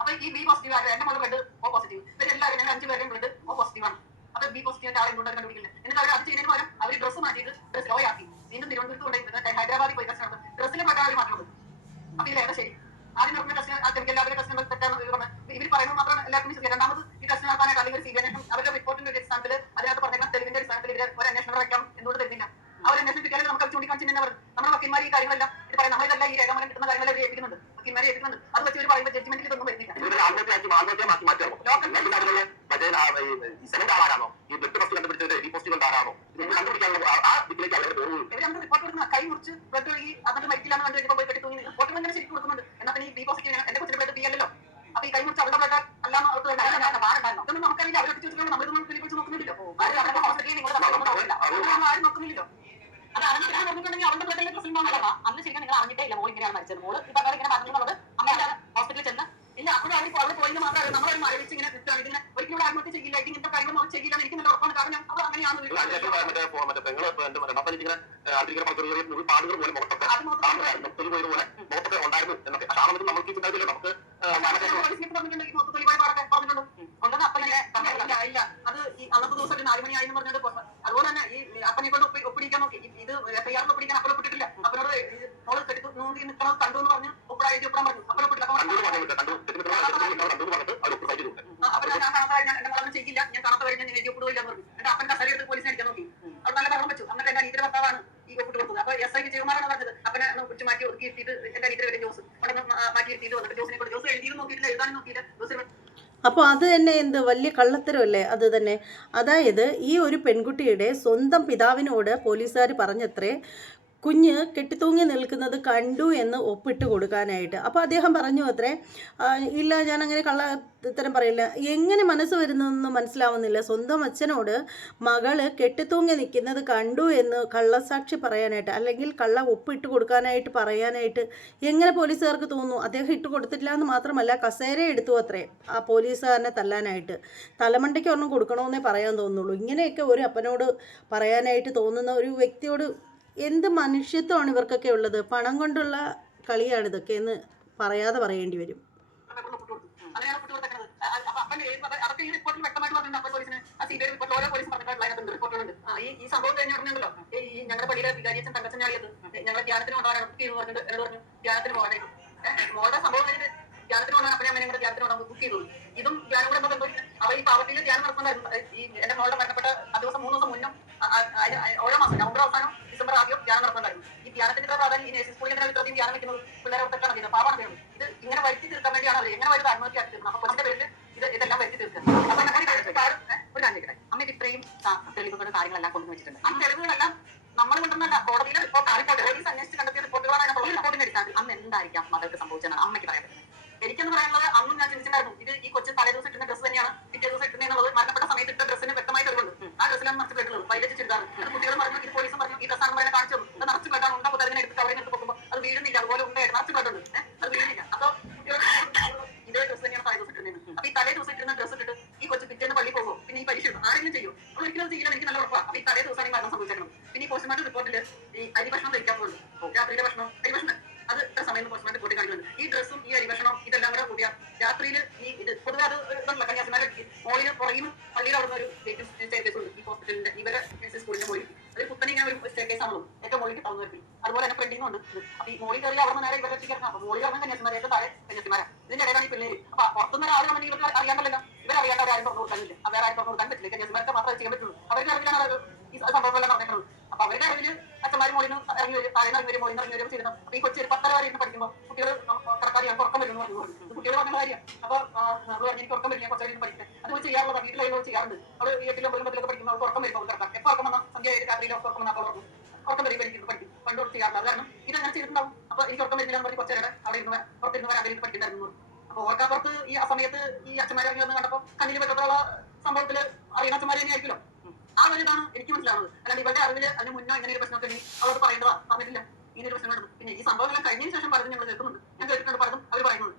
അപ്പൊ ഈ ബി പോസിറ്റീവ് ആയിട്ട് എന്റെ മുഴുവൻ ബ്ലഡ് പോസിറ്റീവ് ഇവരെല്ലാവരും ഞങ്ങൾ അഞ്ചു പേരെയും ബ്ലഡ് ഓ പോസിറ്റീവ് ആണ്. അപ്പൊ ബി പോസിറ്റീവിന്റെ ആളെ കൊണ്ടുവരാൻ കണ്ടുപിടിക്കില്ല എന്നിട്ട് അവർ അത് ചെയ്യുന്നതിന് പകരം അവർ ഡ്രസ്സ് മാറ്റിയിട്ട് ഡ്രസ് ലോ ആക്കി. വീണ്ടും തിരുവനന്തപുരത്ത് കൊണ്ടുപോയി. ഹൈദരാബാദിൽ പോയി ടെസ്റ്റ് നടത്തും. ഡ്രസ്സിലെ പറ്റാൻ അവർ മാറ്റുള്ളൂ അപ്പൊ ഇതിലേതാ ശരി. ആദ്യം നടക്കുന്ന ടെസ്റ്റ് ആ കെമിക്കൽ ലാബിലെ ടെസ്റ്റ് തെറ്റാണ് ഇവർ പറയുന്നത് മാത്രം എല്ലാവർക്കും വിശ്വസിക്കാം രണ്ടാമത് ഈ ടെസ്റ്റ് നടത്താനായിട്ട് അല്ലെങ്കിൽ സി ബി അന്വേഷണം അവരുടെ റിപ്പോർട്ടിന്റെ ഒരു അടിസ്ഥാനത്തിൽ അതിനകത്ത് പറഞ്ഞേക്കുന്ന തെളിവിന്റെ അടിസ്ഥാനത്തിൽ ഇവർ ഒരു അന്വേഷണം വയ്ക്കാം എന്നോട് തരുന്നില്ല. അവർ അന്വേഷണം കിട്ടിയാലും നമുക്ക് ചൂണ്ടിക്കാണിച്ചു തന്നെ പറഞ്ഞു നമ്മുടെ വക്കീൽമാർ ഈ കാര്യങ്ങളെല്ലാം ഇത് പറയാം നമ്മളിതെല്ലാം ഈ രേഖാമൂലം കിട്ടുന്ന കാര്യങ്ങളെല്ലാം ഏൽപ്പിക്കുന്നുണ്ട് വക്കീൽമാരെ ഏൽപ്പിക്കുന്നുണ്ട് അത് വെച്ച് ഇവർ പറയുമ്പോൾ ജഡ്ജ്മെന്റിൽ ഇതൊന്നും വരുന്നില്ല. നമ്മൾ റിപ്പോർട്ട് കൊടുക്കുന്ന കൈ മുറിച്ച് ബ്ലഡ് ഒഴുകി അതിന്റെ മൈറ്റിലാണ് കണ്ടു കഴിഞ്ഞപ്പോൾ പോയി കെട്ടി റിപ്പോർട്ട് തന്നെ ശരിക്കും കൊടുക്കുന്നുണ്ട്. എന്നാൽ പിന്നെ ഈ ബി പോസിറ്റീവ് എന്റെ കൊച്ചിന്റെ ബ്ലഡ് ബി അല്ലല്ലോ. അപ്പൊ ഈ കൈ മുറിച്ച് അവരുടെ ബ്ലഡ് അല്ലാന്ന് അവർക്ക് വേണ്ട. ഇതൊന്നും നമുക്കറിയില്ല. അവരോട് ചോദിച്ചിട്ട് നമ്മളിതൊന്നും നോക്കുന്നില്ലല്ലോ ഹോസ്പിറ്റലിൽ നിങ്ങൾ ആരും നോക്കുന്നില്ലല്ലോ. അത് അറിഞ്ഞിട്ട് പറഞ്ഞിട്ടുണ്ടെങ്കിൽ അവരുടെ ബ്ലഡിലെ പ്രശ്നം അമ്മ അന്ന് ശരിക്കും നിങ്ങൾ അറിഞ്ഞിട്ടേ ഇല്ല മോൾ ഇങ്ങനെയാണ് മരിച്ചത്. മോൾ ഈ പറഞ്ഞ ഇങ്ങനെ പറഞ്ഞത് അമ്മ ഹോസ്പിറ്റലിൽ ചെന്ന് ഇല്ല അപ്പോഴും അവർ അവിടെ പോയെന്ന് മാത്രമല്ല ഒരു മരവിച്ച് ഇങ്ങനെ നിൽക്കുകയാണ്. ഇതിനെ ഒരിക്കലും ഇവിടെ ആത്മഹത്യ ചെയ്യില്ല ഇങ്ങനത്തെ കാര്യങ്ങൾ നമ്മൾ ചെയ്യില്ല എനിക്ക് നല്ല ഉറപ്പാണ്. കാരണം അവർ അങ്ങനെയാണ് നിങ്ങൾ അതിനുശേഷം മറ്റേ പോ- മറ്റേ പെങ്ങൾ എന്റെ മരണം. ഇങ്ങനെ അതിരിക്കുന്ന ചെറിയ ചെറിയ മുറി പാടുകൾ പോലെ മുഖത്തൊക്കെ അത് മാത്രമല്ല തൊലി പോയത് പോലെ മുഖത്തൊക്കെ ഉണ്ടായിരുന്നു എന്നൊക്കെ. പക്ഷെ ആ സമയത്ത് നമുക്ക് ഈ ചിന്താവില്ല ദിവസം പറഞ്ഞിട്ടുണ്ട് മൊത്തം തൊലിവായി പാടൊക്കെ നോക്കി ഈ- ഇത് എഫ് ഐ ആറിൽ ഒപ്പിടിക്കാൻ അപ്പനെ ഒപ്പിട്ടിട്ടില്ല. അപ്പനോട് മോൾ കെട്ടി നോക്കി നിൽക്കണത് കണ്ടു എന്ന് പറഞ്ഞു ഒപ്പിടാ എഴുതി ഒപ്പിടാൻ പറഞ്ഞു. അപ്പനെ അപ്പൊ കണ്ടു പറഞ്ഞു, പറഞ്ഞിട്ട് കണ്ടു. തെറ്റിമിത്ര കണ്ടു. പറഞ്ഞിട്ട് അവർ ഒപ്പ് സൈറ്റ് കൊടുത്തു ആ, അപ്പൊ ഞാൻ കാണാത്ത ഞാൻ എന്റെ മോളൊന്നും ചെയ്യില്ല. ഞാൻ കാണാത്ത വരെ ഞാൻ എഴുതി ഒപ്പിടില്ല എന്ന് പറഞ്ഞു. അപ്പൻ കസേര എടുത്ത് പോലീസിനെ അടിക്കാൻ നോക്കി. അവിടെ നല്ല ബഹളം വെച്ചു. എന്നിട്ട് എന്റെ അനീതിന്റെ ഭർത്താവാണ് ഈ ഒപ്പിട്ട് കൊടുത്തത്. അപ്പൊ എസ് ഐ വിജയകുമാറാണ് പറഞ്ഞത്. അപ്പനെ ഒന്ന് മാറ്റി ഒതുക്കി എത്തിയിട്ട് എന്റെ അനീതിന്റെ പേര് ജോസ്. അവിടെ മാറ്റി എത്തിയിട്ട് വന്നിട്ട് ജോസിനെ കൊണ്ട് ജോസ് എഴുതിയും നോക്കിയിട്ടില്ല എഴുതാനും നോക്കിയില്ല. ജോസിന് അപ്പോൾ അത് തന്നെ എന്ത് വലിയ കള്ളത്തരമല്ലേ? അത് തന്നെ. അതായത് ഈ ഒരു പെൺകുട്ടിയുടെ സ്വന്തം പിതാവിനോട് പോലീസുകാർ പറഞ്ഞത്രേ കുഞ്ഞ് കെട്ടിത്തൂങ്ങി നിൽക്കുന്നത് കണ്ടു എന്ന് ഒപ്പിട്ട് കൊടുക്കാനായിട്ട്. അപ്പോൾ അദ്ദേഹം പറഞ്ഞു അത്രേ ഇല്ല ഞാൻ അങ്ങനെ കള്ളത്തരം പറയില്ല. എങ്ങനെ മനസ്സ് വരുന്നതെന്ന് മനസ്സിലാവുന്നില്ല. സ്വന്തം അച്ഛനോട് മകൾ കെട്ടിത്തൂങ്ങി നിൽക്കുന്നത് കണ്ടു എന്ന് കള്ളസാക്ഷി പറയാനായിട്ട് അല്ലെങ്കിൽ കള്ള ഒപ്പിട്ട് കൊടുക്കാനായിട്ട് പറയാനായിട്ട് എങ്ങനെ പോലീസുകാർക്ക് തോന്നുന്നു? അദ്ദേഹം ഇട്ട് കൊടുത്തിട്ടില്ല എന്ന് മാത്രമല്ല കസേര എടുത്തു അത്രേ ആ പോലീസുകാരനെ തല്ലാനായിട്ട്. തലമണ്ടയ്ക്ക് ഒരെണ്ണം കൊടുക്കണമെന്നേ പറയാൻ തോന്നുള്ളൂ ഇങ്ങനെയൊക്കെ ഒരു അപ്പനോട് പറയാനായിട്ട് തോന്നുന്ന ഒരു വ്യക്തിയോട് എന്ത് മനുഷ്യത്വമാണ് ഇവർക്കൊക്കെ ഉള്ളത്? പണം കൊണ്ടുള്ള കളിയാണ് ഇതൊക്കെ എന്ന് പറയാതെ പറയേണ്ടി വരും. ഈ സംഭവം കഴിഞ്ഞ ഉടനെയുണ്ടല്ലോ ഈ ഞങ്ങളുടെ പള്ളിയിലെ വികാരിയച്ഛൻ തങ്കച്ചൻ ഞങ്ങളെ ധ്യാനത്തിന് കൊണ്ടുപോകാൻ ധ്യാനത്തിന് പോകാനായിട്ട്. മോളുടെ സംഭവം കഴിഞ്ഞിട്ട് ധ്യാനത്തിന് കൊണ്ടാണ് അപ്പനെ അമ്മേനെ കൂടെ ധ്യാനത്തിന് നമുക്ക് ബുക്ക് ചെയ്തത്. ഇതും ധ്യാനം കൂടെ നമുക്ക് അവർ ഈ പാവത്തിൽ ധ്യാനം നടക്കുന്ന ഈ എന്റെ മോളുടെ മരണപ്പെട്ട ആ ദിവസം മൂന്ന് ദിവസം മുന്നും ഓരോ മാസം നവംബർ അവസാനം ഡിസംബർ ആദ്യം ധ്യാനം നടക്കുന്നുണ്ടായിരുന്നു ഈ ധ്യാനത്തിന്റെ പ്രാധാന്യം ഈ നേഴ്സിംഗ് സ്കൂളിൽ തന്നെ ഇത്രയും ധ്യാനം വെക്കുന്നത് പിള്ളേരെ ഒത്തൊക്കെയാണ് ചെയ്യുന്നത്. പാവാണ് ചെയ്യുന്നത്. ഇത് ഇങ്ങനെ വരുത്തി തീർക്കാൻ വേണ്ടിയാണ് അവർ എങ്ങനെ വരുന്നത് ആത്മഹത്യ ആക്കി തീർക്കുന്നത് അപ്പൊ കൊച്ചിന്റെ പേരിൽ ഇത് ഇതെല്ലാം വരുത്തി തീർക്കുക. അപ്പൊ ഒരു കാര്യം അമ്മയ്ക്ക് ഇത്രയും തെളിവുകളും കാര്യങ്ങളെല്ലാം കൊണ്ടു വെച്ചിട്ടുണ്ട്. ആ തെളിവുകളെല്ലാം നമ്മൾ കൊണ്ടുവന്നല്ല കോടതിയിലെ റിപ്പോർട്ട് പോലീസ് അന്വേഷിച്ച് കണ്ടെത്തിയ റിപ്പോർട്ടുകളാണ് അതിനകത്ത് റിപ്പോർട്ടിന് എടുക്കാൻ അന്ന് എന്തായിരിക്കാം മകൾക്ക് സംഭവിച്ചത് അമ്മയ്ക്ക് പറയാൻ എനിക്കെന്ന് പറയുന്നത് അന്നും ഞാൻ ചിന്തിച്ചിട്ടുണ്ടായിരുന്നു. ഇത് ഈ കൊച്ചു തലേ ദിവസം ഇട്ടുന്ന ഡ്രസ്സ് തന്നെയാണ് പിറ്റേ ദിവസം ഇട്ടുന്നത് മരണപ്പെട്ട സമയത്ത് ഇട്ട ഡ്രസ്സിന് വ്യക്തമായി തെളിവുണ്ട് ആ ഡ്രസ്സിലാണ് മറിച്ച് ബ്ലഡ് ഉള്ളത് വൈകിട്ട് ചുരിദാർ. അത് കുട്ടികൾ പറഞ്ഞു ഇത് പോലീസും പറഞ്ഞു ഈ ഡ്രസ്സാണ് പറയുന്നത് കാണിച്ചു. അത് നിറച്ച് ബ്ലഡാണ് ഉണ്ട? അതിനെ എടുത്ത് കവറിനെ എടുത്ത് പോകുമ്പോൾ അത് വീഴുന്നില്ല. അതുപോലെ ഉണ്ട് നിറച്ച് ബ്ലഡ് അത് വീഴുന്നില്ല. അപ്പൊ കുട്ടികൾ ഇതേ ഡ്രസ്സ് തന്നെയാണ് തലേ ദിവസം ഇട്ടുന്നത് അപ്പൊ ഈ തലേ ദിവസം ഇട്ടുന്ന ഡ്രസ് ഇട്ടിട്ട് ഈ കൊച്ചു പിറ്റേന്ന് പള്ളി പോകുമോ പിന്നെ ഈ പരീക്ഷ ആരെങ്കിലും ചെയ്യും? അപ്പോൾ ഒരിക്കലും ചെയ്യണം എനിക്ക് നല്ല ഉറപ്പാണ് അപ്പൊ ഈ തലേ ദിവസമാണ് ആണെങ്കിൽ മരണം സംഭവിച്ചേക്കണം. പിന്നെ ഈ പോസ്റ്റ്മോർട്ടം റിപ്പോർട്ടിൽ ഈ അരി ഭക്ഷണം കഴിക്കാൻ പോകുന്നു രാത്രിയിലെ ഭക്ഷണം. അരി ഭക്ഷണം. അത് ഇത്ര സമയം പോസ്റ്റ്മോർട്ടം കൂട്ടി കാണിക്കുന്നത് ഈ ഡ്രസ്സും ഈ അരിഭക്ഷണം ഇതെല്ലാം കൂടെ കൂടിയാ രാത്രിയിൽ ഈ ഇത് പൊതുവെ അത് ഇതല്ല കന്യാസിമാരെ മോളിന് പുറകിലും പള്ളിയിൽ അവിടെ ഒരു സ്റ്റേക്കേസും ഉണ്ട്. ഈ ഹോസ്പിറ്റലിന്റെ ഇവരെ സ്കൂളിന്റെ മോളിൽ ഒരു കുത്തനെ ഇങ്ങനെ ഒരു സ്റ്റേ കേസ് ആണല്ലോ ഏറ്റവും മോളിക്ക് തന്നു വരത്തിൽ അതുപോലെ തന്നെ ഫ്രണ്ടിനും ഉണ്ട്. അപ്പൊ ഈ മോളി കയറി അവിടെ നേരെ ഇവരെ എത്തിക്കണം അപ്പൊ മോളിൽ ഇറങ്ങുന്ന കന്യാസിമാരെ താഴെ കന്യാസിമാരാ ഇതിന്റെ ഇടയിലാണ് ഈ പിള്ളേര്. അപ്പൊ പുറത്തുനിന്ന് ഒരാൾ നമ്മൾ ഇവർക്ക് അറിയാണ്ടല്ലോ ഇവർ അറിയാണ്ട് അവരാരും തുറന്നു കൊടുക്കാനില്ല. വേറെ ആരും തുറന്നു കൊടുക്കാൻ പറ്റില്ല. കന്യാസിമാർക്ക് മാത്രമേ ചെയ്യാൻ പറ്റുള്ളൂ. അറിവിലാണ് അവർ ഈ സംഭവങ്ങളെല്ലാം നടക്കുന്നത് അപ്പൊ അവരുടെ അറിവിൽ അച്ഛന്മാർ മോളിനും ഇറങ്ങി വരും താഴെ ഇറങ്ങി വരും മോളിന്ന് ഇറങ്ങി വരും ചെയ്യണം അപ്പൊ ഈ കൊച്ചു ഒരു പത്തര വരെ ഇരുന്ന് പഠിക്കുമ്പോൾ കുട്ടികൾ കറക്കാരിയാണ് ഉറക്കം വരുന്നു പറഞ്ഞു ഇത് കുട്ടികൾ പറഞ്ഞ കാര്യം അപ്പൊ അത് എനിക്ക് ഉറക്കം വരില്ല കുറച്ചു പഠിക്കുന്നത് അത് വെച്ച് ചെയ്യാറുള്ളത് വീട്ടിലായി ചെയ്യാറുണ്ട്. അവൾ എട്ടിലും ഒമ്പതിലൊക്കെ പഠിക്കുന്നു അവൾക്ക് ഉറക്കം വരുമ്പോൾ കിടക്കാം. എപ്പോൾ ഉറക്കം വന്നാൽ സന്ധ്യ രാത്രിയിൽ ഉറക്കം വന്നാൽ ഉറക്കും ഉറക്കം വരും എനിക്ക് പഠിക്കും. പണ്ട് ചെയ്യാറുണ്ട്. അത് കാരണം ഇതങ്ങനെ ചെയ്തിട്ടുണ്ടാവും. അപ്പൊ എനിക്ക് ഉറക്കം വരുന്നില്ല എന്ന് പറഞ്ഞ് കുറച്ചു നേരം അവിടെ ഇരുന്ന് പുറത്തിരുന്ന് വരാൻ വേണ്ടി പഠിക്കുന്നുണ്ടായിരുന്നു അപ്പൊ ഓർക്കാപ്പുറത്ത് ഈ ആ സമയത്ത് ഈ അച്ഛന്മാരെ വന്ന് കണ്ടപ്പോൾ കണ്ണിന് പറ്റത്തുള്ള സംഭവത്തിൽ അറിയുന്ന അച്ഛന്മാരെ തന്നെ ആയിരിക്കുമല്ലോ. ആ ഒരു എനിക്ക് മനസ്സിലാവുന്നത്. അല്ലാണ്ട് ഇവരുടെ അറിവിൽ അതിന് മുന്നോ ഇങ്ങനെ ഒരു പ്രശ്നമൊക്കെ അവരോട് പറയേണ്ടതാ? പറഞ്ഞിട്ടില്ല. ഇങ്ങനെ ഒരു പ്രശ്നം പിന്നെ ഈ സംഭവമെല്ലാം കഴിഞ്ഞതിന് ശേഷം പറഞ്ഞ് ഞങ്ങൾ കേൾക്കുന്നുണ്ട്. ഞാൻ കേട്ടിട്ടുണ്ട് പലതും അവർ പറയുന്നത്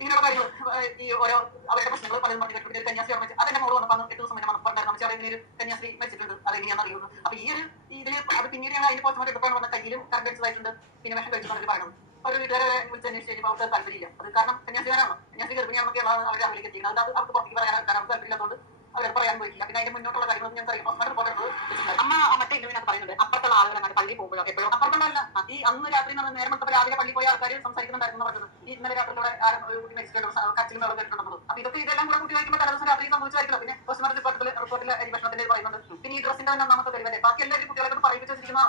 ഇങ്ങനെയുള്ള കാര്യങ്ങൾ ഏഹ് ഈ ഓരോ അവരുടെ പ്രശ്നങ്ങൾ പലരും പറഞ്ഞു കേട്ടിട്ട് കന്യാസ്ത്രീ കന്യാസ്ത്രീ ഓർമ്മിച്ച് അതെന്റെ മോൾ വന്നപ്പോൾ എട്ട് ദിവസം മുന്നേ പറഞ്ഞായിരുന്നു ഇങ്ങനെ ഒരു കന്യാസ്ത്രീ മരിച്ചിട്ടുണ്ട്. വെച്ചിട്ടുണ്ട് അതെങ്ങനെയാണെന്ന് അറിയുന്നത് അപ്പൊ ഈ ഒരു ഇതിൽ അത് പിന്നീട് ഞങ്ങൾ അതിന്റെ പോസ്റ്റ്മോർട്ടം എടുക്കാൻ വന്ന കയ്യിലും കറണ്ട് അടിച്ചതായിട്ടുണ്ട്. പിന്നെ വിഷം കഴിച്ചു പറയുന്നത് അവർ വീട്ടുകാരെ വിളിച്ച് കഴിഞ്ഞപ്പോൾ അവർക്ക് താല്പര്യമില്ല. അത് കാരണം കന്യാസ്ത്രീകാരാണ്? കന്യാസ്ത്രീ ഗർഭിണിയാണെന്നൊക്കെയാണ് അവർ അവരിലേക്ക് എത്തിക്കുന്നത്. അത് അവർക്ക് പുറത്തേക്ക് പറയാൻ കാരണം താല്പര്യമില്ലാത്തതുകൊണ്ട് അവർ പറയാൻ പോയിട്ടില്ല. പിന്നെ അതിന്റെ മുന്നോട്ടുള്ള കാര്യങ്ങൾ ഞാൻ അറിയാം പോസ്റ്റ്മോർട്ടം റിപ്പോർട്ട് അമ്മ മറ്റേ ഇന്റർവ്യൂവിനകത്ത് പറയുന്നുണ്ട്. അപ്പുറത്തുള്ള ആളുകൾ പള്ളി പോകുമ്പോഴോ എപ്പോഴും. അപ്പുറത്തുള്ളതല്ല. ഈ അന്ന് രാത്രി എന്ന് നേരം മൊത്തം രാവിലെ പള്ളി പോയ ആൾക്കാർ സംസാരിക്കുന്നുണ്ടായിരുന്നു പറഞ്ഞത്. ഈ ഇന്നലെ രാത്രിയിലൂടെ ആരും ഒരു കുട്ടി മരിച്ചിട്ടുണ്ടോ. കച്ചിലും വെള്ളം കേട്ടിട്ടുണ്ടെന്നുള്ളത് അപ്പൊ ഇതൊക്കെ ഇതെല്ലാം കൂടെ കുട്ടി വായിക്കുമ്പോൾ തലേ ദിവസം രാത്രി സംഭവിച്ചായിരിക്കണം പിന്നെ പോസ്റ്റ്മോർട്ടം റിപ്പോർട്ടിൽ റിപ്പോർട്ടിൽ അന്വേഷണത്തിന്റെ പറയുന്നുണ്ട്. പിന്നെ ഈ ഡ്രസ്സിന്റെ തന്നെ നമുക്ക് കഴിവല്ലേ ബാക്കി എല്ലാവരും കുട്ടികളെ പറയിപ്പിച്ചിരിക്കുന്ന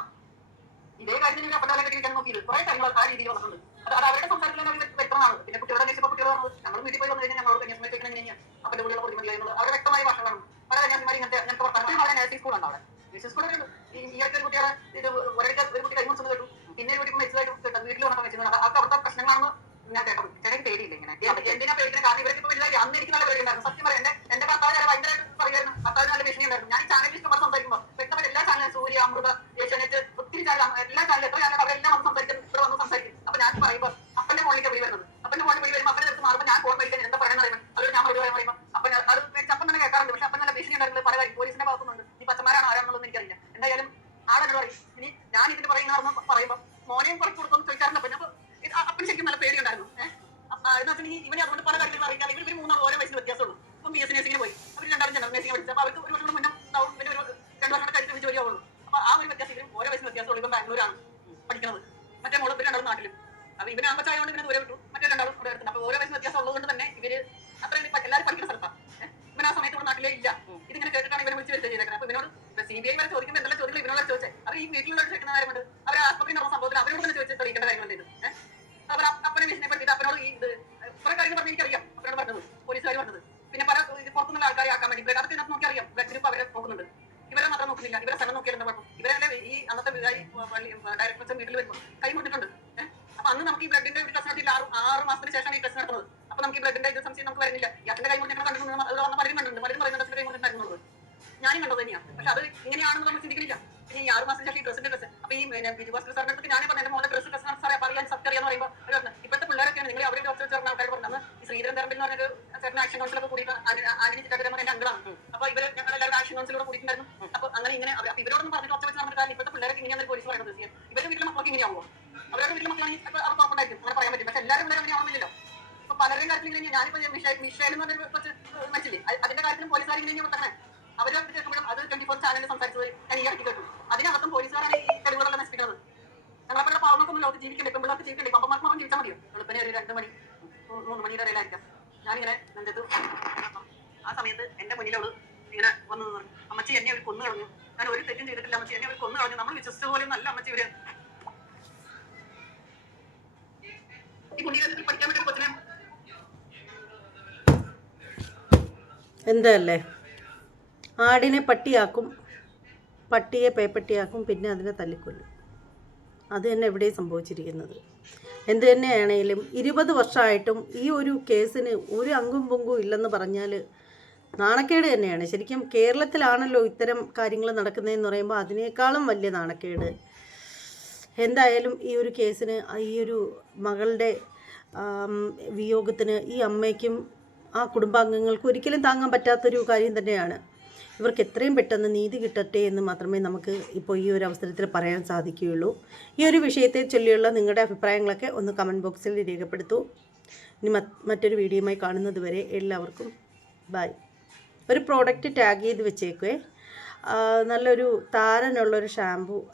ഇതേ കാര്യത്തിന് ഇവർ അപ്പട്ടാലൊക്കെ ഇരിക്കാൻ നോക്കിയത് കുറെ കാര്യങ്ങൾ ആ രീതിയിൽ വന്നിട്ടുണ്ട്. അത് അവരുടെ സംസാരത്തിൽ അവർ വ്യക്തമാണ് പിന്നെ കുട്ടികളുടെ അന്വേഷിച്ചപ്പോൾ കുട്ടികൾ നമ്മൾ വീട്ടിൽ പോയി വന്നു കഴിഞ്ഞാൽ ഞങ്ങളോട് കന്യാസ്മരി ചോദിക്കണം എങ്ങനെയാണ് അപ്പന്റെ കൂടെ കുടുംബ കാര്യങ്ങൾ അവരുടെ വ്യക്തമായ ഭാഷകളാണ് പല കന്യാസ്മാരി ഇങ്ങനത്തെ അങ്ങനത്തെ വർത്തമാനം അവിടെ? നഴ്സിംഗ് സ്കൂളിൽ ഈ ഈ അടുത്ത ഒരു കുട്ടികളെ ഇത് ഒരേ ഒരു കുട്ടി കൈമുറിച്ചെന്ന് കേട്ടു. പിന്നെ ഒരു കുട്ടി മരിച്ചതായിട്ട് കേട്ടു. വീട്ടിൽ വന്നപ്പോൾ വെച്ചിട്ടുണ്ട് അവർക്ക് അവിടുത്തെ പ്രശ്നങ്ങളാണെന്ന് ഞാൻ കേട്ടത്. ചേട്ടൻ പേടിയില്ല ഇങ്ങനെ. എന്തിനാ പേടിക്കുന്നത് കാരണം ഇവർക്ക് ഇപ്പൊ വലുതായി അന്ന് എനിക്ക് നല്ല പേടിയുണ്ടായിരുന്നു. സത്യം പറയാം എന്റെ എന്റെ ഭർത്താവ് ഞാൻ ഭയങ്കരമായിട്ട് പറയുമായിരുന്നു ഭർത്താവ് നല്ല ഭീഷണി ഉണ്ടായിരുന്നു ഞാൻ ഈ ചാനലിൽ ഇഷ്ടപ്പെട്ട് സംസാരിക്കുമ്പോൾ വ്യക്തമായിട്ട് എല്ലാ ചാനലും സൂര്യ അമൃത ഏഷ്യാനെറ്റ് ഒത്തിരി ചാനൽ എല്ലാ ചാനലും എത്ര ചാനൽ അവരെല്ലാം വന്ന് സംസാരിക്കും ഇവിടെ വന്ന് സംസാരിക്കും അപ്പൊ ഞാൻ പറയുമ്പോൾ അപ്പന്റെ ഫോണിലേക്ക് വിളി വരുന്നത് അപ്പന്റെ ഫോണിൽ വിളി വരുമ്പോൾ അപ്പന്റെ അടുത്ത് മാറുമ്പോൾ ഞാൻ ഫോൺ മേടിക്കാൻ എന്താ പറയുന്നത് അറിയുമ്പോൾ അവർ ഞാൻ മറുപടി പറയുമ്പോൾ അപ്പൻ അത് മേടിച്ച് അപ്പം തന്നെ കേൾക്കാറുണ്ട് പക്ഷെ അപ്പൻ നല്ല ഭീഷണി ഉണ്ടായിരുന്നു പല കാര്യം പോലീസിന്റെ ഭാഗത്തുനിന്നുണ്ട് ഈ പച്ചമാരാണ് ആരാണെന്നുള്ളത് എനിക്കറിയില്ല എന്തായാലും ആളെന്നോട് പറയും ഇനി ഞാൻ ഇതിന് പറയുന്ന പറയുമ്പോൾ മോനെയും കുറച്ച് കൊടുത്തൊന്ന് ചോദിക്കാറുണ്ട് അപ്പൊ ഞാൻ അപ്പൻ ശരിക്കും നല്ല പേടിയുണ്ടായിരുന്നു ഏഹ് എന്ന് വെച്ചിട്ടുണ്ടെങ്കിൽ ഇവനെ അതുകൊണ്ട് പല കാര്യങ്ങളും അറിയിക്കാം ഇവർ ഇവർ മൂന്നാൾ ഓരോ വയസ്സിന് വ്യത്യാസമുള്ളൂ ഇപ്പം ബി എസ് നഴ്സിംഗിന് പോയി അവർ രണ്ടാളും ജനറൽ നഴ്സിംഗ് പഠിച്ചു അപ്പോൾ അവർക്ക് ഒരു വർഷം മുന്നേ ഉണ്ടാവും പിന്നെ ഒരു രണ്ട് വർഷം കഴിഞ്ഞിട്ട് ജോലി ആവുള്ളൂ അപ്പോൾ ആ ഒരു വ്യത്യാസം ഇവരും ഓരോ വയസ്സിന് ബാംഗ്ലൂരാണ് പഠിക്കുന്നത് മറ്റേ മോൾ ഇവർ രണ്ടാളും നാട്ടിലും. അപ്പൊ ഇവന് ആമ്പച്ചായതുകൊണ്ട് ഇവനെ ദൂരെ വിട്ടു. മറ്റേ രണ്ടാളും ഇവിടെ എടുത്തു അപ്പൊ ഓരോ വയസ്സ് വ്യത്യാസം ഉള്ളതുകൊണ്ട് തന്നെ ഇവർ അത്രയും എല്ലാവരും പഠിക്കുന്ന സ്ഥലത്താണ് ഇവൻ ആ സമയത്ത് ഇവിടെ നാട്ടിലേ ഇല്ല. ഇതിങ്ങനെ കേട്ടിട്ടാണ് ഇവനെ വിളിച്ച് വരുന്നത് ചെയ്തേക്കുന്നത്. അപ്പൊ ഇവനോട് സി ബി ഐ വരെ ചോദിക്കുമ്പോൾ എന്തെല്ലാം ചോദ്യങ്ങൾ ഇവനോട് ചോദിച്ചത് അവർ ഈ വീട്ടിലുള്ള ചോദിക്കുന്ന കാര്യമുണ്ട്. അവർ ആസ്പത്രി നടന്ന സംഭവത്തിൽ അവരോട് തന്നെ ചോദിച്ച് തെളിയിക്കേണ്ട കാര്യങ്ങളുണ്ട് ഇത്? ഏഹ് അവർ അപ്പനെ ഭീഷണിപ്പെടുത്തിയിട്ട് അപ്പനോട് ഈ ഇത് കുറെ കാര്യങ്ങൾ പറഞ്ഞ് എനിക്കറിയാം. അപ്പനോട് പറഞ്ഞത് പോലീസുകാർ പറഞ്ഞത്. പിന്നെ പല പുറത്തുനിന്നുള്ള ആൾക്കാരെ ആക്കാൻ വേണ്ടി. ബ്ലഡ് അതൊക്കെ നോക്കി അറിയാം ബ്ലഡ് ഗ്രൂപ്പ് അവരെ നോക്കുന്നുണ്ട്. ഇവരെ മാത്രം നോക്കുന്നില്ല. ഇവരെ സ്ഥലം നോക്കിയാൽ എന്താ കുഴപ്പം? ഇവരെ ഈ അന്നത്തെ ഡയറക്ടർ വീട്ടിൽ വരുമ്പോൾ കൈ മുട്ടിട്ടുണ്ട് ഏഹ് അപ്പൊ അന്ന് നമുക്ക് ഈ ബ്ലഡിന്റെ ടെസ്റ്റ് നടത്തിയില്ല ആറ് ആറ് മാസത്തിന് ശേഷമാണ് ഈ ടെസ്റ്റ് നടത്തുന്നത് അപ്പൊ നമുക്ക് ഈ ബ്ലഡിന്റെ ഇത് സംശയം നമുക്ക് വരുന്നില്ല. യാത്രയുടെ കൈ കൊടുത്തിട്ട് കണ്ടിട്ടുണ്ട് അത് വന്ന പലരും കണ്ടിട്ടുണ്ട്. പലരും പറയുന്നത് കൈ കൊടുത്തിട്ടുണ്ടായിരുന്നുള്ളത് ഞാനും കണ്ടത് തന്നെയാണ് പക്ഷെ അത് ഇങ്ങനെയാണെന്ന് നമ്മൾ ചിന്തിക്കുന്നില്ല. ഇനി ആറ് മാസം ശേഷം ഈ ഡ്രസ്സിന്റെ ഡ്രസ് അപ്പൊ ഈ ബിജു ഭാസ്കർ സാറിന്റെ അടുത്ത് ഞാനേ പറഞ്ഞു എന്റെ മോളെ ഡ്രസ് ഡ്രസ് സാറേ പറയാൻ സത്യം അറിയാന്ന് പറയുമ്പോൾ പറഞ്ഞു ഇപ്പോഴത്തെ പിള്ളേരൊക്കെയാണ് നിങ്ങൾ അവരുടെ ഡോക്ടർ ചേർന്ന ആൾക്കാർ പറഞ്ഞു ഈ ശ്രീധരൻ തരമ്പിൽ എന്ന് പറഞ്ഞൊരു ചേട്ടൻ ആക്ഷൻ കൗൺസിലൊക്കെ കൂടി ആന്റണി ചിറ്റാക്കരമ്മ എന്റെ അങ്കിളാണ് അപ്പൊ ഇവർ ഞങ്ങൾ എല്ലാവരും ആക്ഷൻ കൗൺസിലൂടെ കൂടിയിട്ടുണ്ടായിരുന്നു. അപ്പൊ അങ്ങനെ ഇങ്ങനെ ഇവരോടൊന്നും പറഞ്ഞിട്ട് ഒച്ച വെച്ച് നടന്നിട്ട് ഇപ്പോഴത്തെ പിള്ളേരൊക്കെ ഇങ്ങനെയാണ് പോലീസ് പറയുന്നത്. ചെയ്യാൻ ഇവരുടെ വീട്ടിലെ മക്കളൊക്കെ ഇങ്ങനെയാവുമോ അവരുടെ വീട്ടിലെ മക്കളാണെങ്കിൽ അവർ പുറപ്പെട്ടായിരിക്കും അങ്ങനെ പറയാൻ പറ്റും പക്ഷെ എല്ലാവരും പിള്ളേരും അങ്ങനെ ആവുന്നില്ലല്ലോ അപ്പൊ പലരും കാര്യത്തിൽ ഇങ്ങനെ ഞാനിപ്പോ മിഷേൽ എന്ന് പറഞ്ഞൊരു അത് അതിന്റെ കാര്യത്തിലും പോലീസുകാർ ഇങ്ങനെ പറഞ്ഞേ അവരെ കേൾക്കുമ്പോഴും അത് ട്വന്റി ഫോർ ചാനലിൽ സംസാരിച്ചത് ഞാൻ ഈ ഇടയ്ക്ക് കേട്ടു. അതിനകത്തും ഈ രണ്ട് മൂന്ന് ആ സമയത്ത് എന്റെ അമ്മച്ചി എന്നെ ഒരു കൊന്നു കളഞ്ഞു. ഞാൻ ഒരു ചെയ്തിട്ടില്ല. അമ്മച്ചി എന്നെ കൊന്നു കളഞ്ഞു. നമ്മൾ പോലെ നല്ല അമ്മച്ചി ഈ എന്തല്ലേ ആടിനെ പട്ടിയാക്കും പട്ടിയെ പേപ്പട്ടിയാക്കും പിന്നെ അതിനെ തല്ലിക്കൊല്ലും. അത് തന്നെ എവിടെ സംഭവിച്ചിരിക്കുന്നത്. എന്ത് തന്നെയാണേലും ഇരുപത് വർഷമായിട്ടും ഈ ഒരു കേസിന് ഒരു അങ്കും പൊങ്കും ഇല്ലെന്ന് പറഞ്ഞാൽ നാണക്കേട് തന്നെയാണ്. ശരിക്കും കേരളത്തിലാണല്ലോ ഇത്തരം കാര്യങ്ങൾ നടക്കുന്നതെന്ന് പറയുമ്പോൾ അതിനേക്കാളും വലിയ നാണക്കേട്. എന്തായാലും ഈ ഒരു കേസിന് ഈ ഒരു മകളുടെ വിയോഗത്തിന് ഈ അമ്മയ്ക്കും ആ കുടുംബാംഗങ്ങൾക്കും ഒരിക്കലും താങ്ങാൻ പറ്റാത്തൊരു കാര്യം തന്നെയാണ്. ഇവർക്ക് എത്രയും പെട്ടെന്ന് നീതി കിട്ടട്ടെ എന്ന് മാത്രമേ നമുക്ക് ഇപ്പോൾ ഈ ഒരു അവസരത്തിൽ പറയാൻ സാധിക്കുകയുള്ളൂ. ഈ ഒരു വിഷയത്തെ ചൊല്ലിയുള്ള നിങ്ങളുടെ അഭിപ്രായങ്ങളൊക്കെ ഒന്ന് കമന്റ് ബോക്സിൽ രേഖപ്പെടുത്തു. ഇനി മറ്റ് മറ്റൊരു വീഡിയോയുമായി കാണുന്നത് വരെ എല്ലാവർക്കും ബൈ ഒരു പ്രോഡക്റ്റ് ടാഗ് ചെയ്ത് വെച്ചേക്കുവേ. ആ, നല്ലൊരു താരനുള്ളൊരു ഷാമ്പു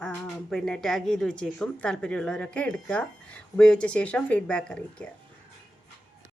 പിന്നെ ടാഗ് ചെയ്ത് വെച്ചേക്കും. താല്പര്യമുള്ളവരൊക്കെ എടുക്കുക. ഉപയോഗിച്ച ശേഷം ഫീഡ്ബാക്ക് അറിയിക്കുക.